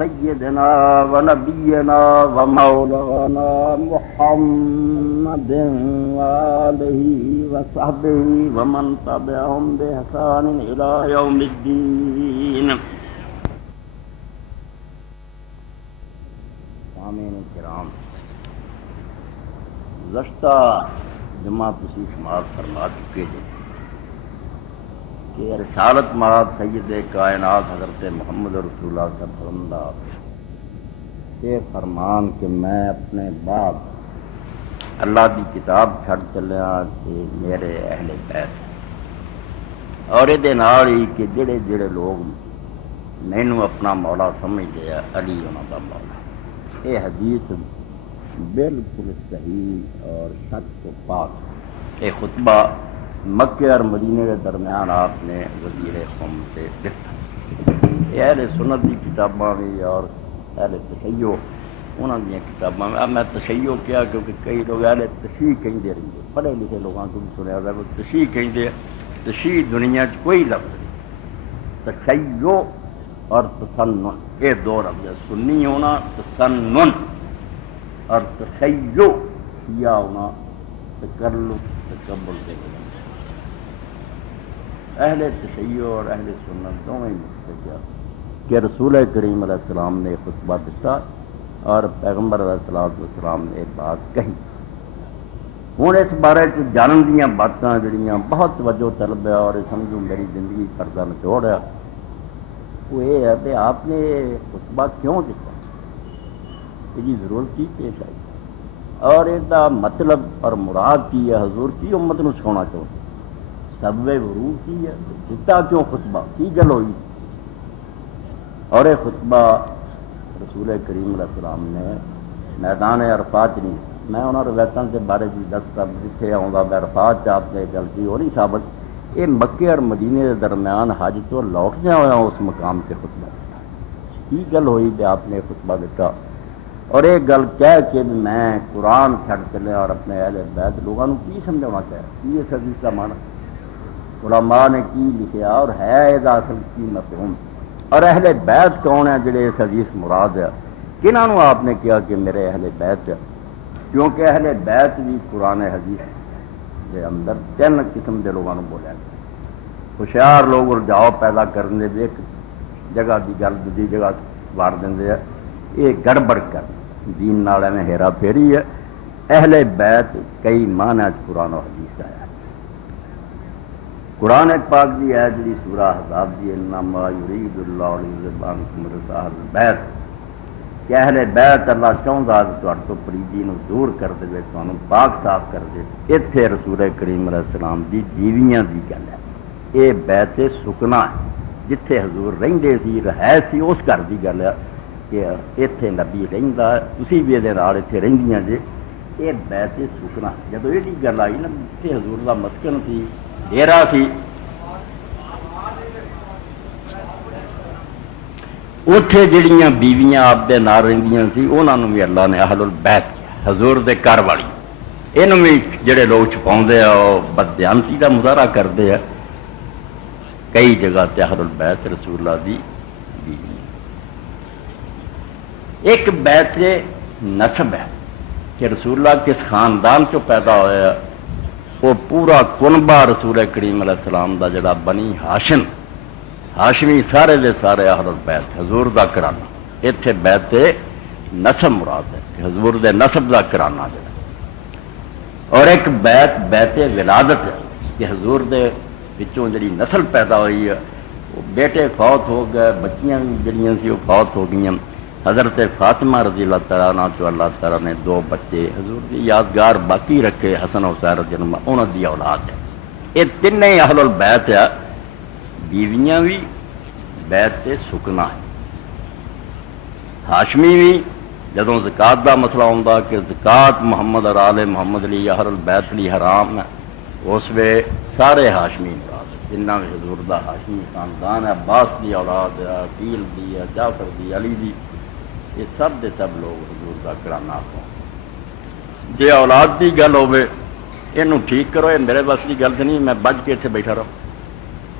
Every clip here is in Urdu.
سيدنا ونبينا ومولانا محمد وآله وصحبه ومن تبعهم بإحسان إلى يوم الدين. سامعین کرام، گزشتہ جمعہ تسی شمار فرما چکے جی کہ رسالت مراد سید کائنات حضرت محمد رسول اللہ صلی اللہ علیہ وسلم دا یہ فرمان کہ میں اپنے بعد اللہ دی کتاب چھڑ چلیا کہ میرے اہل بیت اور یہ نال ہی کہ جڑے جڑے لوگ مینوں اپنا مولا سمجھتے ہیں علی انہاں دا مولا. یہ حدیث بالکل صحیح اور سچ تو پاک. یہ خطبہ مکے اور مدینے کے درمیان آپ نے وزیر قوم سے دتا. یہ اہل سنت کی کتاباں بھی اور اہل تشیع انہوں نے کتاباں میں. اب میں تشیع کیا کیونکہ کئی لوگ اہل تشیع کہیں دے رہی ہے، پڑھے لکھے لوگوں کو بھی سنیا ہوگا وہ تشیع کہیں دے. تشیع دنیا چ کوئی لفظ نہیں. تشیع اور تسنن یہ دو لفظ ہے. سنی ہونا تسنن اور تشیع شیعہ ہونا تکلف تکبر دے گا. اہل تشیع اور اہل سنت دونوں ہی مستقل کہ رسول کریم علیہ السلام نے خطبہ دیتا اور پیغمبر علیہ السلام نے ایک بات کہی. ہوں اس بارے جانن دیاں باتاں جڑیاں بہت توجہ طلب ہے اور سمجھو میری زندگی پردہ نچوڑ ہے. وہ یہ ہے کہ آپ نے خطبہ کیوں دیتا، یہ ضرورت کی پیش آئی اور اس کا مطلب اور مراد کی ہے. حضور کی امت نو سکھانا چاہتے سب ورود کی ہے. دیتا کیوں خطبہ، کی گل ہوئی؟ اور یہ خطبہ رسول کریم علیہ السلام نے میدان عرفات نہیں. میں انہوں روایتوں کے بارے کی دستا جتنے آؤں میں عرفات آپ نے گل کی وہ نہیں ثابت. یہ مکے اور مدینے کے درمیان حج تو لوٹدیا ہوا اس مقام سے خطبہ دیتا. کی گل ہوئی کہ آپ نے خطبہ دیتا اور یہ گل کہہ کے میں قرآن چھڑ چلے اور اپنے اہل بیت لوگوں کو کی سمجھانا چاہے کی اس حدیث کا معنی علماء نے کی لکھا اور ہے یہ اصل کی مفہوم. اور اہل بیت کون ہے جڑے اس حدیث مراد ہے؟ کنہوں آپ نے کیا کہ میرے اہل بیت ہے؟ کیونکہ اہل بیت بھی قرآن حدیث کے اندر تین قسم کے لوگوں کو بولیا گیا. ہوشیار لوگ الجاؤ پیدا کرنے دے ایک جگہ کی گل دوسری جگہ وار دیں یہ گڑبڑ کر دین نال میں ہیرا پھیری ہے. اہل بیت کئی معنی قرآن و حدیث آیا. قرآن پاک دی ہے جی سورہ احزاب دی انما یرید اللہ لیذھب عنکم الرجس اہل بیت کہ اہل بیت اللہ چاہتا ہے تہاڈے تو پلیدی نو دور کر دے تانوں پاک صاف کر دے. ایتھے رسول کریم علیہ السلام دی بیویاں دی گل ہے. یہ بیت سکنا ہے جتھے حضور رہندے سی رہائش سی اس گھر دی گل ہے کہ ایتھے نبی رہندا ہے تسی بھی دے نال ایتھے رہندیاں جے. یہ بیت سکنا جدو یہ گل آئی نا جتھے حضور دا مسکن سی ڈیرا سی اتے جڑیاں بیویاں آپ دے نال رہندیاں سی انہاں نوں بھی اللہ نے اہل البیت کیا حضور دے گھر والی. انہوں بھی جڑے لوگ چھپاؤندے ہیں وہ بددیانتی دا مظاہرہ کردے ہیں. کئی جگہ تے اہل البیت رسول اللہ دی بیوی. ایک بیت نسب ہے کہ رسول اللہ کس خاندان چو پیدا ہوا وہ پورا کنبہ رسول کریم علیہ السلام دا جڑا بنی ہاشم ہاشمی سارے دے سارے اہل البیت حضور دا کرانہ. ایتھے بیت نسب مراد ہے کہ حضور دے نسب دا کرانہ جڑا. اور ایک بیت بیت ولادت ہے کہ حضور دے وچوں جڑی نسل پیدا ہوئی ہے وہ بیٹے فوت ہو گئے بچیاں جڑیاں سی وہ فوت ہو گئیں. حضرت فاطمہ رضی اللہ تعالیٰ عنہ تو اللہ تعالیٰ نے دو بچے حضور دی یادگار باقی رکھے حسن و حسین رضی اللہ عنہ انہوں دی اولاد ہے. یہ تین ہی اہل البیت ہے. بیویاں بھی بیت سکنا ہے. ہاشمی بھی جدوں زکات دا مسئلہ ہوندا کہ زکات محمد اور آل محمد علی اہل البیت لی حرام ہے اس وے سارے ہاشمی جنہ بھی حضور دا ہاشمی خاندان ہے عباس دی اولاد ہے عقیل دی ہے جعفر دی علی دی یہ سب دے سب لوگ حضور دا کرانہ کو. جے اولاد دی گل ہوے اینو ٹھیک کرو یہ میرے بس کی گل نہیں میں بج کے اتنے بیٹھا رہا.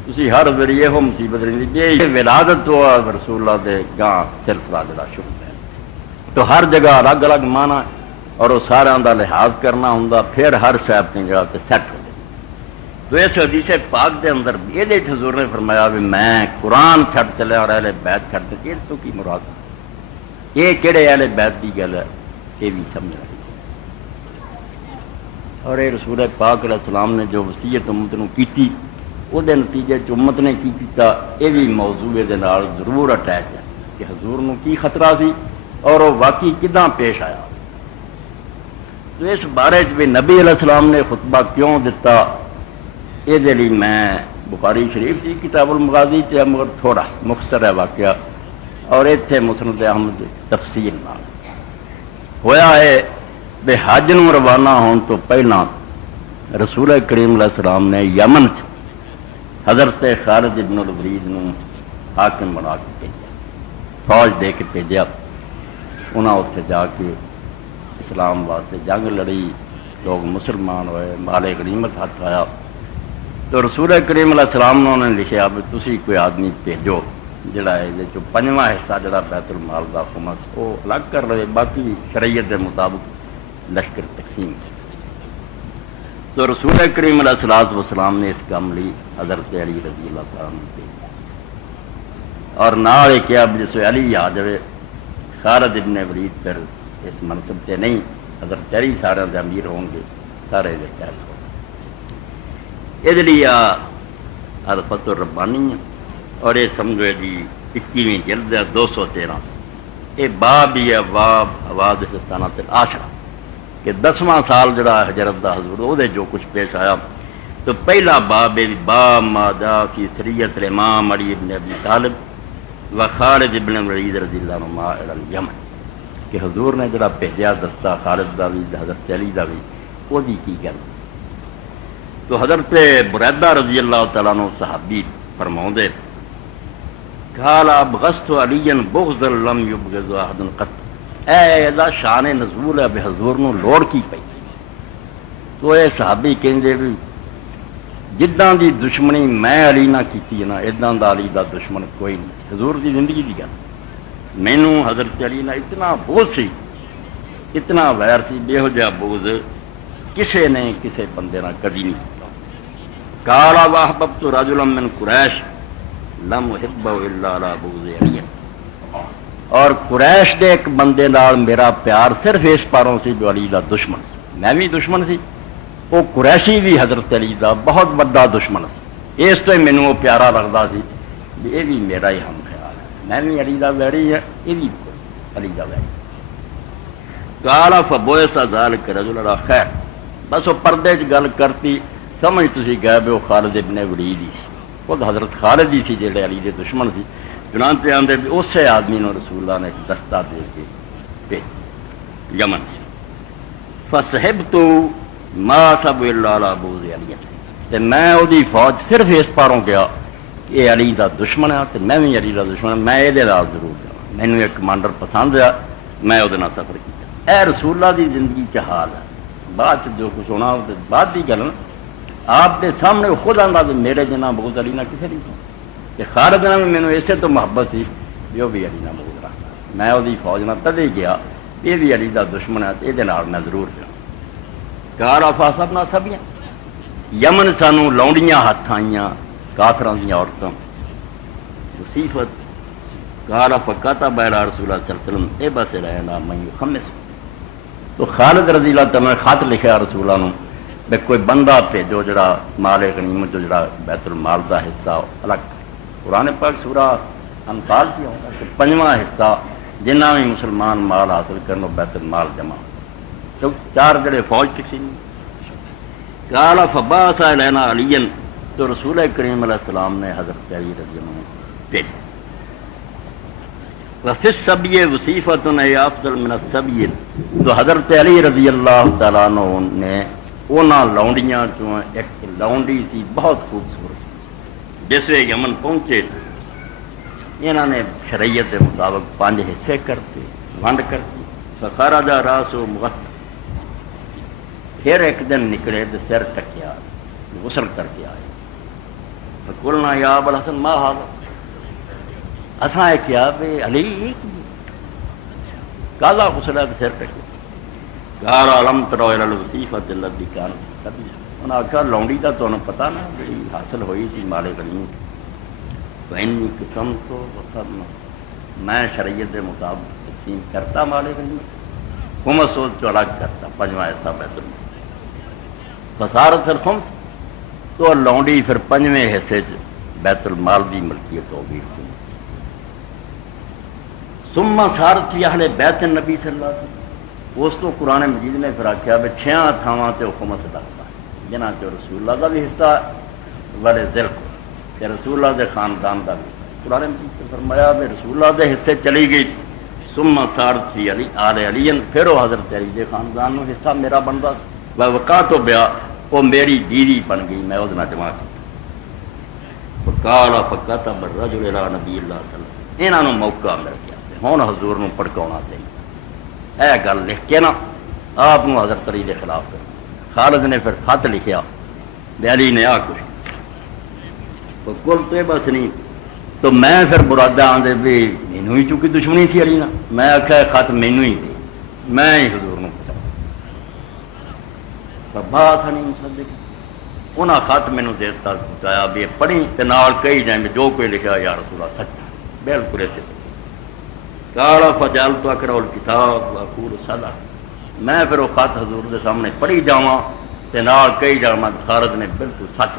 تسی ہر ذریعے ہو مصیبت رہی یہ ولادت و رسول اللہ دے گاں سلسلہ جڑا شروع ہے تو ہر جگہ الگ الگ معنی اور وہ سارا دا لحاظ کرنا ہوں پھر ہر شے اپنی جگہ تے سیٹ ہو جائے تو اس حدیث پاک دے اندر یہ حضور نے فرمایا بھی میں قرآن چھڈ چلیا اور اہل بیت چھڈ کے تو کی مراد یہ کہڑے اہل بیت کی گل ہے یہ بھی سمجھ رہی اور یہ رسول پاک علیہ السلام نے جو وصیت امت نو کیتی وہ نتیجے امت نے کی کیتا یہ بھی موضوع دے نال ضرور اٹیچ ہے کہ حضور نو کی خطرہ سی اور وہ واقعی کداں پیش آیا تو اس بارے بھی نبی علیہ السلام نے خطبہ کیوں دیتا یہ لیے میں بخاری شریف سی کتاب المغازی سے مگر تھوڑا مختصر ہے واقعہ اور اتنے مسند احمد تفصیل نال ہویا ہے بے حج نو روانہ ہون تو پہلا رسول کریم علیہ السلام نے یمن چ حضرت خالد بن الولید نو حاکم بنا کے بھیجا فوج دے کے بھیجا انہاں اتنے جا کے اسلام واسطے جنگ لڑی لوگ مسلمان ہوئے مال غنیمت ہاتھ آیا تو رسول کریم علیہ السلام نے انہوں نے لکھا بھی تسی کوئی آدمی بھیجو جڑا ہے یہ پنجواں حصہ جڑا بیت المال دا خمس وہ الگ کر لے باقی شریعت کے مطابق لشکر تقسیم تو رسول کریم علیہ السلام نے اس کام لی حضرت علی رضی اللہ تعالیٰ عنہ اور نال کیا جس علی آ جائے خالد ابن ولید پھر اس منصب سے نہیں حضرت علی سارے دے امیر ہوں گے سارے دے قید ہو یہ لیے عرفت الربانی ہے اور یہ سمجھو جی 21ویں جلد ہے 213 یہ باب ہی ہے باب حوادث السنۃ العاشرہ کہ 10واں سال جڑا حجرت دا حضور وہ جو کچھ پیش آیا تو پہلا باب ہے باب ما جاء فی سریۃ الامام علی ابن ابی طالب و خالد ابن ولید رضی اللہ عنہما الی الیمن کہ حضور نے جڑا بھیجا دستہ خالد دا بھی حضرت علی دا بھی وہ دی کی گل تو حضرت بریدہ رضی اللہ تعالیٰ عنہ صحابی فرماؤندے قال ابغضت علیا بغضا لم یبغض احد قط اے دا شان نزول ہے بے حضور نو لوڑ کی پئی تو اے صحابی کہندے بھی جداں دی دشمنی میں علی نہ کیتی نا اداں دا علی دا دشمن کوئی نہیں حضور دی زندگی دی گل مینوں حضرت علی نہ اتنا بغض سی اتنا ویر سی بے ہو جا بغض کسے نے کسے بندے نہ کدی نہیں کیتا قال واحببت رجلا من قریش لم احبه الا على بغض علی اور قریش دے ایک بندے نال میرا پیار صرف اس پاروں سی جو علی دا دشمن سی میں بھی دشمن سی وہ قریشی بھی حضرت علی دا بہت بڑا دشمن سی اس تو مینوں وہ پیارا لگتا سی یہ بھی میرا ہی ہم خیال ہے میں بھی علی دا ویری ہے یہ بھی علی دا ویری قال فبوئس ذلك رجل خیر بس وہ پردے چ گل کرتی سمجھ تسی گئے بھی وہ خالد ابن ولید ہی سی خود حضرت خالد ہی سی جڑے علی دے دشمن سی چنانچہ آندے بھی اسی آدمی نو رسول اللہ نے ایک دستہ دے کے بھیج یمن سے فصحبت ما سب الا علی بغض علی تے میں وہی فوج صرف اس پاروں گیا کہ یہ علی دا دشمن ہے تے میں بھی علی دا دشمن میں یہ نال ضرور جاواں مینوں ایک کمانڈر پسند آیا میں وہ سفر کیا اے رسول اللہ دی زندگی چ حال ہے بعد جو کچھ ہونا بعد کی گل آپ کے سامنے خود آتا کہ میرے جنا بغض علی نہ کسی نہیں کہ خالد نے مینوں اسے تو محبت سی بھی وہ بھی علی نہ بغض رکھتا میں وہی فوج نہ تدے گیا یہ بھی علی دا دشمن ہے یہ میں ضرور جاؤں کار آفا سب نہ سبیاں یمن سانوں لونڈیاں ہاتھ آئیاں کافراں دیاں عورتاں مصیبت کار فقاتا بہرا رسول اللہ صلی اللہ علیہ وسلم اے بس رہنا میں خمس تو خالد رضی اللہ تعالیٰ نے خط لکھا رسول اللہ بے کوئی بندہ بھیجو جڑا مال غنیمت جو جڑا بیت المال دا حصہ الگ قرآن پاک سورہ انفال کی ہوگا کہ 5واں حصہ جنہ بھی مسلمان مال حاصل کرنو بیت المال جمع تو 4 جڑے فوج تقسیم قال فبعث الینا علی تو رسول کریم علیہ السلام نے حضرت علی رضی اللہ عنہ بھیجا وفی السبی وصیفۃ افضل من السبی تو حضرت علی رضی اللہ تعالیٰ عنہ نے انہاں لونڈیاں چوں ایک لونڈی سی بہت خوبصورت جس وے یمن پہنچے انہوں نے شریعت کے مطابق 5 حصے کرتے ونڈ کرتی فخرج راس و مغط پھر ایک دن نکلے تو سر ٹکیا غسل کر کے آئے قلنا یا ابا الحسن ما ھذا، اساں کیا بے علی کالا غسلہ سر ٹکے قال الم تروا الی الوصیفۃ التی کانت قبل، انہاں آخیا لونڈی دا تمہیں پتہ نا جڑی حاصل ہوئی تھی مال غنیم، فإنی قسمت وقسمنا، میں شریعت کے مطابق تقسیم کرتا مال غنیم، خمس سوچ الگ کرتا، پنجواں حصہ بیت المال، فصارت الخمس، تو لونڈی پھر پنجویں حصے بیت المال دی ملکیت ہو گئی، ثم صارت فی اہل بیت النبی صلی اللہ علیہ وسلم، اس تو قرآن مجید نے پھر آخیا بھی 6 تھاواں تے خمس لگتا ہے، جنہ چ رسول اللہ کا بھی حصہ بڑے دل کو کہ رسول اللہ دے خاندان کا بھی، قرآن مجید سے فرمایا بھی رسول اللہ دے حصے چلی گئی، ثم صارت فی علی آل علی، پھر وہ حضرت علی دے خاندان نو حصہ میرا بنتا، وقات و بیا وہ میری بیوی بن گئی، میں اس جمع کی، فقال فكتب الرجل الى نبی اللہ صلی اللہ علیہ وسلم، انہاں نو موقع مل گیا ہن حضور نو پڑکاؤنا چاہیے، اے گل لکھ کے نا آپ نو حضرت علی دے خلاف کر، خالد نے پھر خط لکھیا، علی نے آ کچھ کل تو بس نہیں، تو میں پھر مرادہ آدھے بھی مینوں ہی چونکہ دشمنی سی علی نا، میں آخیا خط مینوں ہی دے، میں ہی حضور نو پہنچا، بات نہیں مصدق، انہاں خط مینوں دیتا بتایا بھی پڑھی تے نال کہی جائیں جو کوئی لکھا یا رسول اللہ سچ بالکل ایسے قال فجعلت اقرأ الکتاب واقول صدق، میں پھر وہ خط حضور دے سامنے پڑھی جاواں تے نال کہی جاواں خالد نے بالکل سچ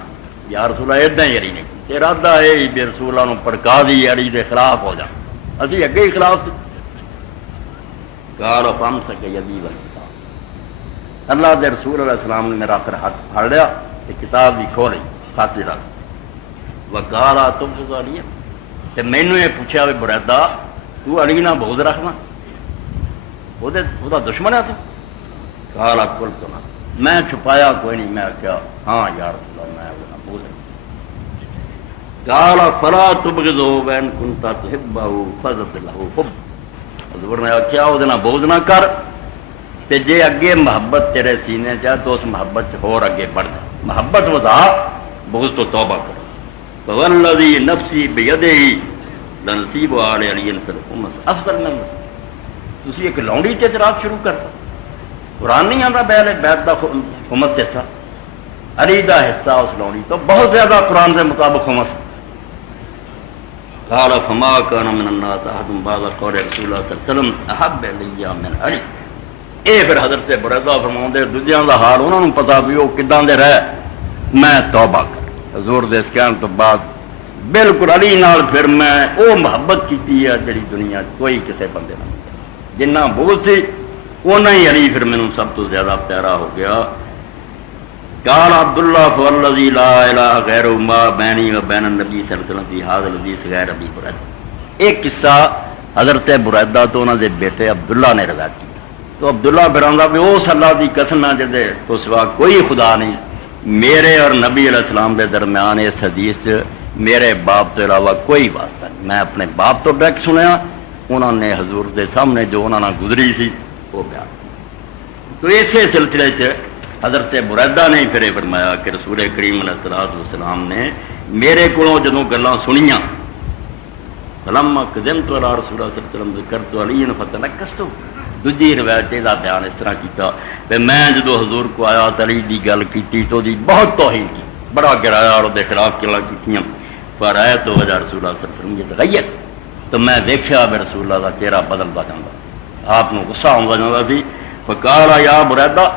یا رسول اللہ ادھا ہی علی نے ارادہ ہے بھی رسول اللہ نو پڑکا دی علی دے خلاف ہو جا، اسی اگے ہی خلاف تھی، قال فامسك یدی والکتاب، اللہ دے رسول علیہ السلام نے میرا پھر ہاتھ پھڑ لیا تے کتاب بھی کھولی خط رکھ، وقال تبغض علی، تے مینوں یہ پوچھا بھی بریدہ تو علی نہ بغض رکھنا، وہ دشمن ہے تو، قال قلت نہ، میں چھپایا کوئی نہیں، میں کیا ہاں یا رسول اللہ میں وہ نہ بغض رکھنا، قال فلا تبغضه وان كنت تحبه فزد له حب، حضور نے کیا وہ نہ بغض نہ کر تے جے اگے محبت تیرے سینے چ تو اس محبت چ اور اگے بڑھ جا، محبت ودا بغض تو توبہ کر، والذی نفسی بیدہ لنصیب آل علی فی الخمس افضل من تسی ایک لونڈی تے اعتراض شروع کرتا، قرآن نہیں آتا بیت دا خمس حصہ، علی دا حصہ اس لونڈی تو بہت زیادہ قرآن کے مطابق خمس، قال فما كان من الناس احد بعد قول رسول اللہ صلی اللہ علیہ وسلم احب الی من علی، اے پھر حضرت بریدہ فرماؤندے دوجیاں دا حال انہاں نوں پتہ بھی وہ کداں دے رہے، میں توبہ کر حضور دے اس کہن تو بعد بالکل علی نال پھر میں او محبت کیتی ہے جڑی دنیا کوئی کسے بندے نہ جنہ بغض سی اونا ہی علی پھر مینوں سب تو زیادہ پیارا ہو گیا، قال عبداللہ فوالذی لا الہ غیر ما بینی و بین النبی صلی اللہ علیہ وسلم فی ھذا الحدیث غیر ابی بریدہ، ایک قصہ حضرت بریدہ تو انہاں دے بیٹے عبداللہ نے روایت کیا، تو عبداللہ فرماتا بھی اس اللہ دی قسم ہے جدے تو سوا کوئی خدا نہیں، میرے اور نبی علیہ السلام دے درمیان اس حدیث میرے باپ تو علاوہ کوئی واسطہ نہیں، میں اپنے باپ تو بیک سنیا، انہوں نے حضور دے سامنے جو انہوں نے گزری سی وہ بیان، تو اسی سلسلے سے حضرت بریدہ نے پھر فرمایا کہ رسول کریم علیہ السلام نے میرے کو جدوں گلاں سنیاں، فلما قدمت علی رسول اللہ صلی اللہ علیہ وسلم ذکرت علی فتنکست، دوجی روایت دا بیان اس طرح کیتا کہ میں جدو حضور کو آیا علی دی گل کیتی تو دی بہت توہین کی، بڑا گرایا اور دے خلاف گلاں کیتیاں، پر آیا تو وجہ رسول اللہ صلی اللہ علیہ وسلم یہ تغیر، تو میں دیکھا کہ رسول اللہ کا چہرہ بدلتا جاتا، آپ کو غصہ آتا جاتا سی، فقال یا بریدہ،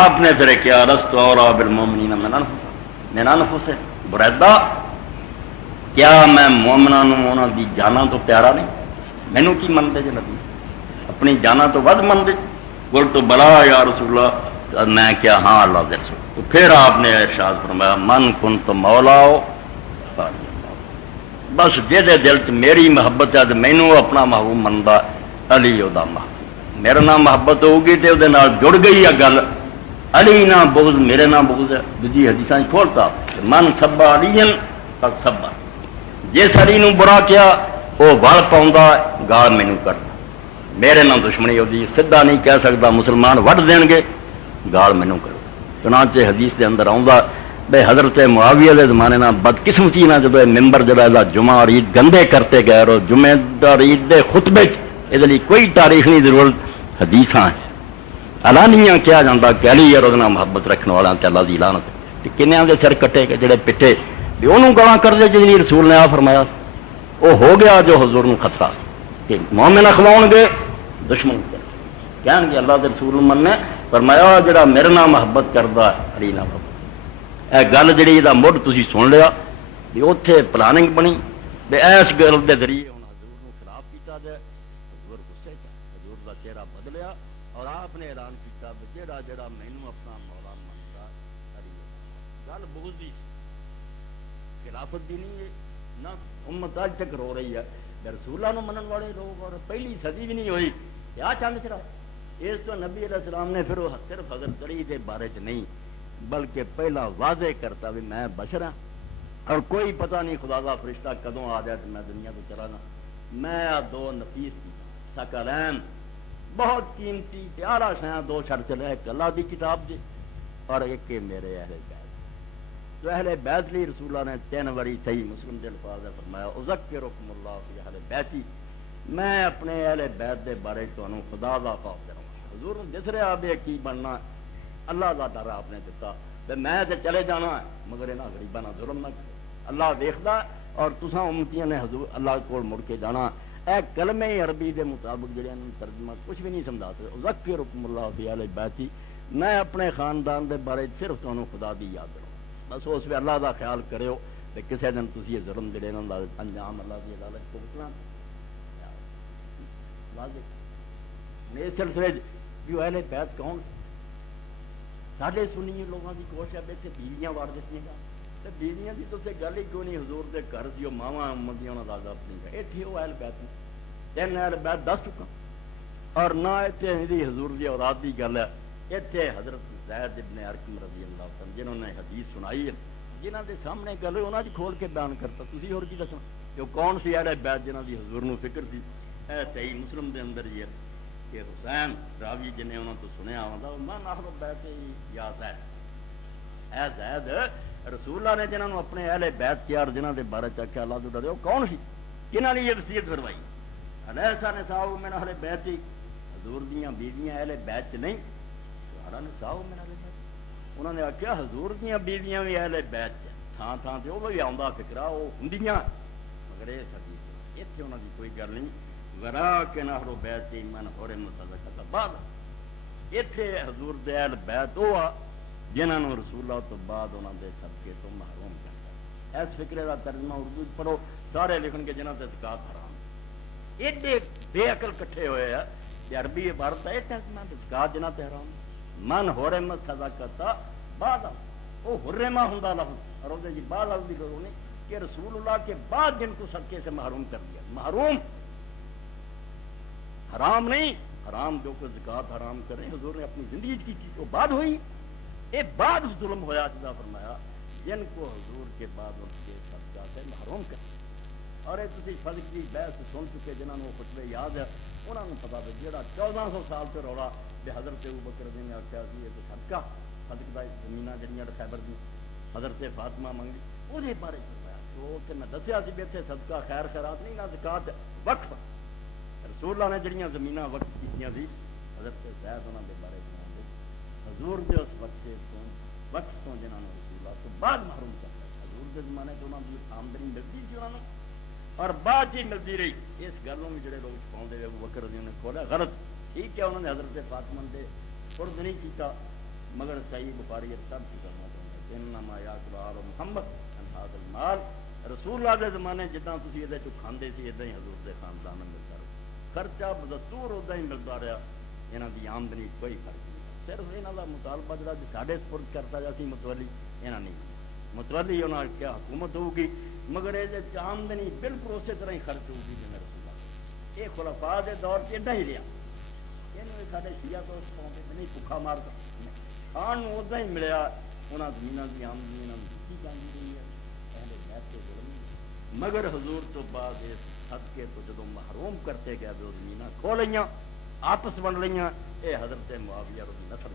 آپ نے پھر کیا لست اولیٰ بالمؤمنین من انفسہم، بریدہ کیا میں مومناں نوں انہاں دی جاناں تو پیارا نہیں، مینوں کی منتے جے نبی اپنی جاناں تو ود منتے، قلت تو بلا یا رسول اللہ، میں کیا ہاں اللہ دے رسول، تو پھر آپ نے ارشاد فرمایا من کنت مولاؤ، بس جہدے دل چ میری محبت ہے تو مینوں اپنا محبوب منتا علی وہ محبوب، میرے نام محبت ہوگی تو وہ جڑ گئی ہے گل، علی نہ بغض میرے نام بغض ہے، دوجی حدیثاں کھولتا من سبا علی تک سبا، جس علی نوں برا کیا وہ وڑ پاؤں گال مینوں کرتا، میرے نام دشمنی ہوتی سیدھا نہیں کہہ سکتا مسلمان وڈ دین گے گال مینوں کرو، چنانچہ حدیث دے اندر آؤں بے حضرت معاویہ دے زمانے نہ بدقسمتی نہ جب ممبر جڑا جمعہ اور عید گندے کرتے گئے اور جمعے اور عید دے خطبے یہ لیے کوئی تاریخ نہیں ضرورت حدیثاں ہیں علانیہ کیا جاتا کہ علی اور وہ محبت رکھنے والا تے اللہ دی لعنت کنیاں دے سر کٹے گئے جڑے پٹے بھی انہوں گالاں کر دے جی رسول نے آ فرمایا وہ ہو گیا جو حضور نو خطرہ کہ مومن اخواؤں گے دشمن کہن گے اللہ دے رسول من نے فرمایا جڑا میرے نام محبت کردا علی نہ محبت اے گل جڑی یہ مڈ تسی سن لیا بھی اوتھے پلاننگ بنی بھی ایس گل دے ذریعے ہن حضور نو خلاف کیتا جائے حضور غصے حضور دا چہرہ بدلیا اور آپ نے اعلان کیتا بھی جڑا جڑا مینوں اپنا مولا مندا علی گل بغض دی خلافت دی نہیں ہے نہ امت اج تک رو رہی ہے رسولہ نو منن والے لوگ اور پہلی صدی بھی نہیں ہوئی کیا چند چرا اس تو نبی علیہ السلام نے پھر وہ صرف حضرت علی کے بارے چ نہیں بلکہ پہلا واضح کرتا بھی میں بشر ہاں اور کوئی پتہ نہیں خدا کا فرشتہ کدوں آ جائے تو میں دنیا کو چلا نا میں دو نفیس ثقلین بہت قیمتی پیارا شیاں دو چھڑ چلے ایک اللہ دی کتاب جی اور ایک میرے اہل بیت تو اہل بیت لی رسولہ نے 3 واری صحیح مسلم دے الفاظ ہے فرمایا اذکرکم اللہ فی اہل بیتی میں اپنے اہل بیت دے بارے تانوں خدا دا خوف دلاواں حضور دس رہا بے کی بننا اللہ دا ڈر آپ نے دتا تے میں تے چلے جانا ہے مگر انہاں غریباں نال ظلم نہ کرو اللہ دیکھدا اور تساں امتیاں نے حضور اللہ کول مڑ کے جانا اے کلمہ عربی دے مطابق جڑے انہاں ترجمہ کچھ بھی نہیں سمجھا سکتے اذکرکم اللہ فی اہل بیتی میں اپنے خاندان دے بارے صرف تانوں خدا دی یاد دلاواں بس اس میں اللہ دا خیال کرو کہ کسی دن تسی یہ ظلم جڑے انہاں دا انجام اللہ دی عدالت کو بتنا واضح اس سلسلے جو اہل بیت کون ساڈے سنی لوگوں کی کوشش ہے بیٹھے بیویاں وار دیتی گا تو بیویاں کی تو گل ہی کیوں نہیں حضور دے گھر جو ماواں امدیاں انہوں کا اپنی گا اتنے وہ اہل بیت نے 3 اہل بیت 10 چکا اور نہ اتنے حضور دی اولاد کی گل ہے اتنے حضرت زید ابن ارقم رضی اللہ عنہ جنہوں نے حدیث سنائی ہے جنہوں کے سامنے گل انہوں نے کھول کے بیان کرتا تھی اور کی دسنا کہ کون سی اہل بیت جنہوں کی حضور نو فکر تھی اے صحیح مسلم دے اندر ہی ہے کہ حسین راوی جن نے انہوں تو سنیا من اہل بیت یا زید اے زید رسول اللہ نے جنہوں نے اپنے اہل بیت کیا اور جنہوں کے بارے چکیا اللہ تو ڈرے وہ کون سی کنہوں نے یہ وصیت کروائی الیسا نساء من اہل بیت حضور دیاں بیویاں اہل بیت نہیں سارا نساء من اہل بیت انہوں نے آخیا حضور دیاں بیویاں بھی اہل بیت تھان تھان سے وہ بھی آؤں فکرا وہ ہندیاں مگر یہ حدیث اتنے انہوں کی کوئی گل نہیں ورا کے نہرو بیت من ہور مصدقہ بعد اتنے حضور دے اہل بیت وہ آ جنہوں نے رسول اللہ تو بعد انہوں دے صدقے تو محروم کرتا اس فکرے کا ترجمہ اردو پڑھو سارے لکھن کے جنہوں سے زکات حرام ایڈے بے عقل کٹھے ہوئے ہیں کہ عربی عبارت ہے زکات جنہ تے حرام من حرمت صدقہ بعد وہ حرمہ ہوندا لفظ اور وہ بعد لفظ کی ضرورت نہیں کہ رسول اللہ کے بعد جن کو صدقے سے محروم کر دیا محروم حرام نہیں حرام جو کہ زکات حرام کریں حضور نے اپنی زندگی کی چیز وہ بعد ہوئی یہ بعد ظلم ہوا جدا فرمایا جن کو حضور کے بعد ان کے صدقہ سے محروم کر اور یہ تھی فضل کی بحث سن چکے جنہوں نے وہ خطبے یاد ہے انہوں نے پتا بھی جہاں 1400 سال سے رولا کہ حضرت ابوبکر نے آخیا کہ یہ تو صدقہ صدق کا زمینہ جڑیاں خیبر دی حضرت فاطمہ منگی وہ بارے فرمایا تو کہ میں دسیا سی بھی اتنے صدقہ خیر خیرات نہیں نہ زکات وقف رسول اللہ نے جڑیاں زمینہ وقف کیتیاں سی حضرت زید انہوں کے بارے فرمایا حضور دے اس وقت تو جنہوں نے رسول اللہ تو بعد محروم کرتا حضور کے زمانے تو انہوں کی آمدنی ملتی تھی انہوں نے اور بعد ہی ملتی رہی اس گلوں میں جڑے لوگ چھپاؤں ابو بکر رضی اللہ نے کھولا غلط ٹھیک ہے انہوں نے حضرت فاطمہ دے قرض نہیں کیتا مگر صحیح بخاری سب کی کرنا چاہتا ہے انما یاکل آل محمد ان ھذا المال رسول اللہ کے زمانے جتنا تسی یہ چ کھاندے سی ادا ہی حضور کے خاندان میں ملتا رہا خرچہ بدستور ادا ہی ملتا رہا یہاں کی آمدنی کوئی فرق نہیں صرف یہاں کا مطالبہ جڑا ساڈے سپرد کرتا جا سی متولی یہاں نہیں متولی انہوں نے کیا حکومت ہوگی مگر یہ آمدنی بالکل اسی طرح ہی خرچ ہوگی جن رسول اللہ یہ خلفاء کے دور سے ادا ہی رہا یہ سارے شیعہ تو پاؤں نہیں بھوکا مارتا کھان ادا ہی ملیا انہوں زمینوں کی آمدنی انہوں نے کی جانی رہی ہے پہلے بیت کے ظلم مگر حضور تو بعد اس صدقے تو جدو محروم کرتے گئے تو زمیناں کھو لئیاں آپس بن لئیاں اے حضرت معاویہ رضی نصر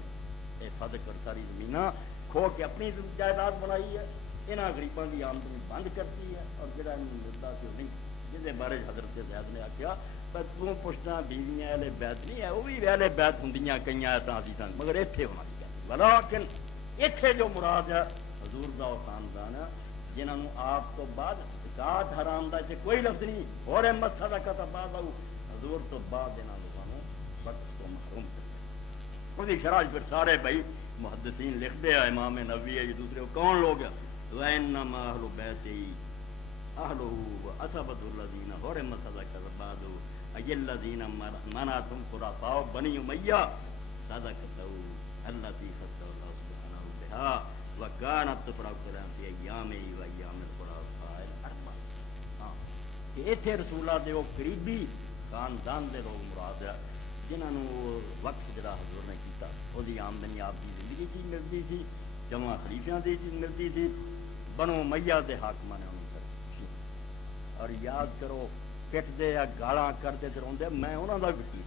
اے صدق اور ساری زمیناں کھو کے اپنی جائیداد بنائی ہے، یہاں غریبوں کی آمدنی بند کرتی ہے، اور جڑا ملتا سی وہ نہیں، جس بارے حضرت زید نے آخیا پر توں پوچھنا بیویاں اہل بیت نہیں ہے، وہ بھی اہل بیت ہوں کئی ایسا عزیزاں، مگر اتنے ہونا چاہیے ولیکن اتنے جو مراد ہے حضور دا وہ خاندان ہے جنہوں نے آپ تو بعد زکات حرام دا کوئی لفظ نہیں، اور احمد صدقہ تا بعد حضور تو بعد انہوں لوگوں وقت کو محروم کر دیا۔ شرح پھر سارے بھائی محدثین لکھتے ہیں، امام نووی ہے، یہ دوسرے کون لوگ ہیں، وَإِنَّمَا أَهْلُ بَيْتِهِ أَهْلُهُ وَأَصْحَابُهُ الَّذِينَ حُرِمَتْ صَدَقَتُهُمْ بَعْدُ أَيَّ الَّذِينَ مَنَعَتْهُمْ خُلَفَاءُ بَنِي أُمَيَّةَ صَدَقَتَهُ الَّتِي خَصَّهُ اللَّهُ سُبْحَانَهُ بِهَا وَكَانَتْ تُفْرَضُ فِي أَيَّامِهِ وَأَيَّامِ الْخُلَفَاءِ الْأَرْبَعَةِ۔ ہاں کہ اتنے رسولہ دے وہ قریبی خاندان دے لوگ مراد ہے جنہوں نے وقت جڑا حضور نے کیتا وہ آمدنی آپ کی زندگی کی ملتی تھی، جمع خلیفیاں دی ملتی تھی، بنو امیہ دے حاکماں نے انہوں کر، اور یاد کرو پٹتے یا گالاں کرتے تو روندے، میں انہوں کا بھی کی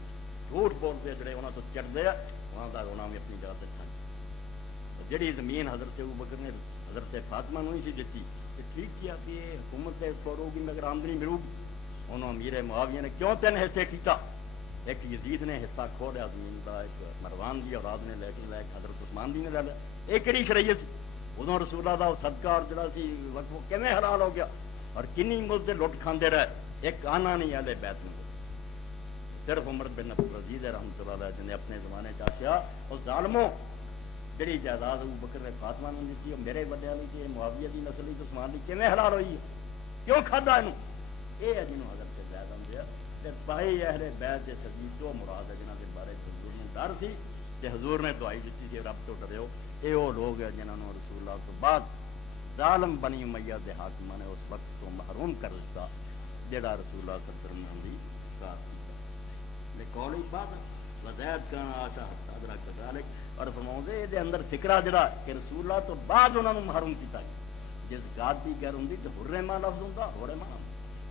جھوٹ بولتے جڑے انہوں تو چڑھتے ہیں وہاں کا رونا بھی اپنی جگہ سے چھڈ، جڑی زمین حضرت ابوبکر نے حضرت فاطمہ نہیں سی دیتی کہ ٹھیک کیا کہ یہ حکومت کرو گی مگر آمدنی ملو گی، انہوں امیر معاویہ نے کیوں 3 حصے کیتا، ایک یزید نے حصہ کھو لیا زمین کا، ایک مروان دی اولاد نے لے کے لیا، ایک حضرت عثمان دی نے لے لیا، ایک کہڑی شریعت سی ادو رسول اللہ وہ صدقہ اور جڑا سی وقت وہ کیویں حلال ہو گیا، اور کنی ملک لٹ کھاندے رہے، ایک آنا نہیں اہل بیت میں، صرف عمر بن عبدالعزیز رحمۃ اللہ علیہ جن نے اپنے زمانے چاہیا اور ظالموں جڑی جائیداد ابوبکر نے فاطمہ نے دیتی ہے میرے بڑے والی کی معاویہ کی نسل کی عثمان کی کیویں حلال ہوئی ہے، کیوں کھادا یہ ہے جنہوں حضرت زید آدھے تے بھائی اہل بیت دے صدیق تو مراد ہے جنہاں دے بارے حضور نے ڈر سی تے حضور نے دعائی دیتی تھی رب تو ڈریو، یہ وہ لوگ ہیں جنہوں نے رسول اللہ تو بعد ظالم بنی امیہ دے حاکماں نے اس وقت تو محروم کر دیتا جڑا رسول اللہ صلی اللہ علیہ وسلم دی ذات کی لقول بات وزید کان آتا حضرہ کذالک، اور فرماؤں دے اندر فکرہ جڑا کہ رسول اللہ تو بعد انہوں نے محروم کیتا جس گاد دی گل ہوندی تے حرما لفظ ہوندا حرما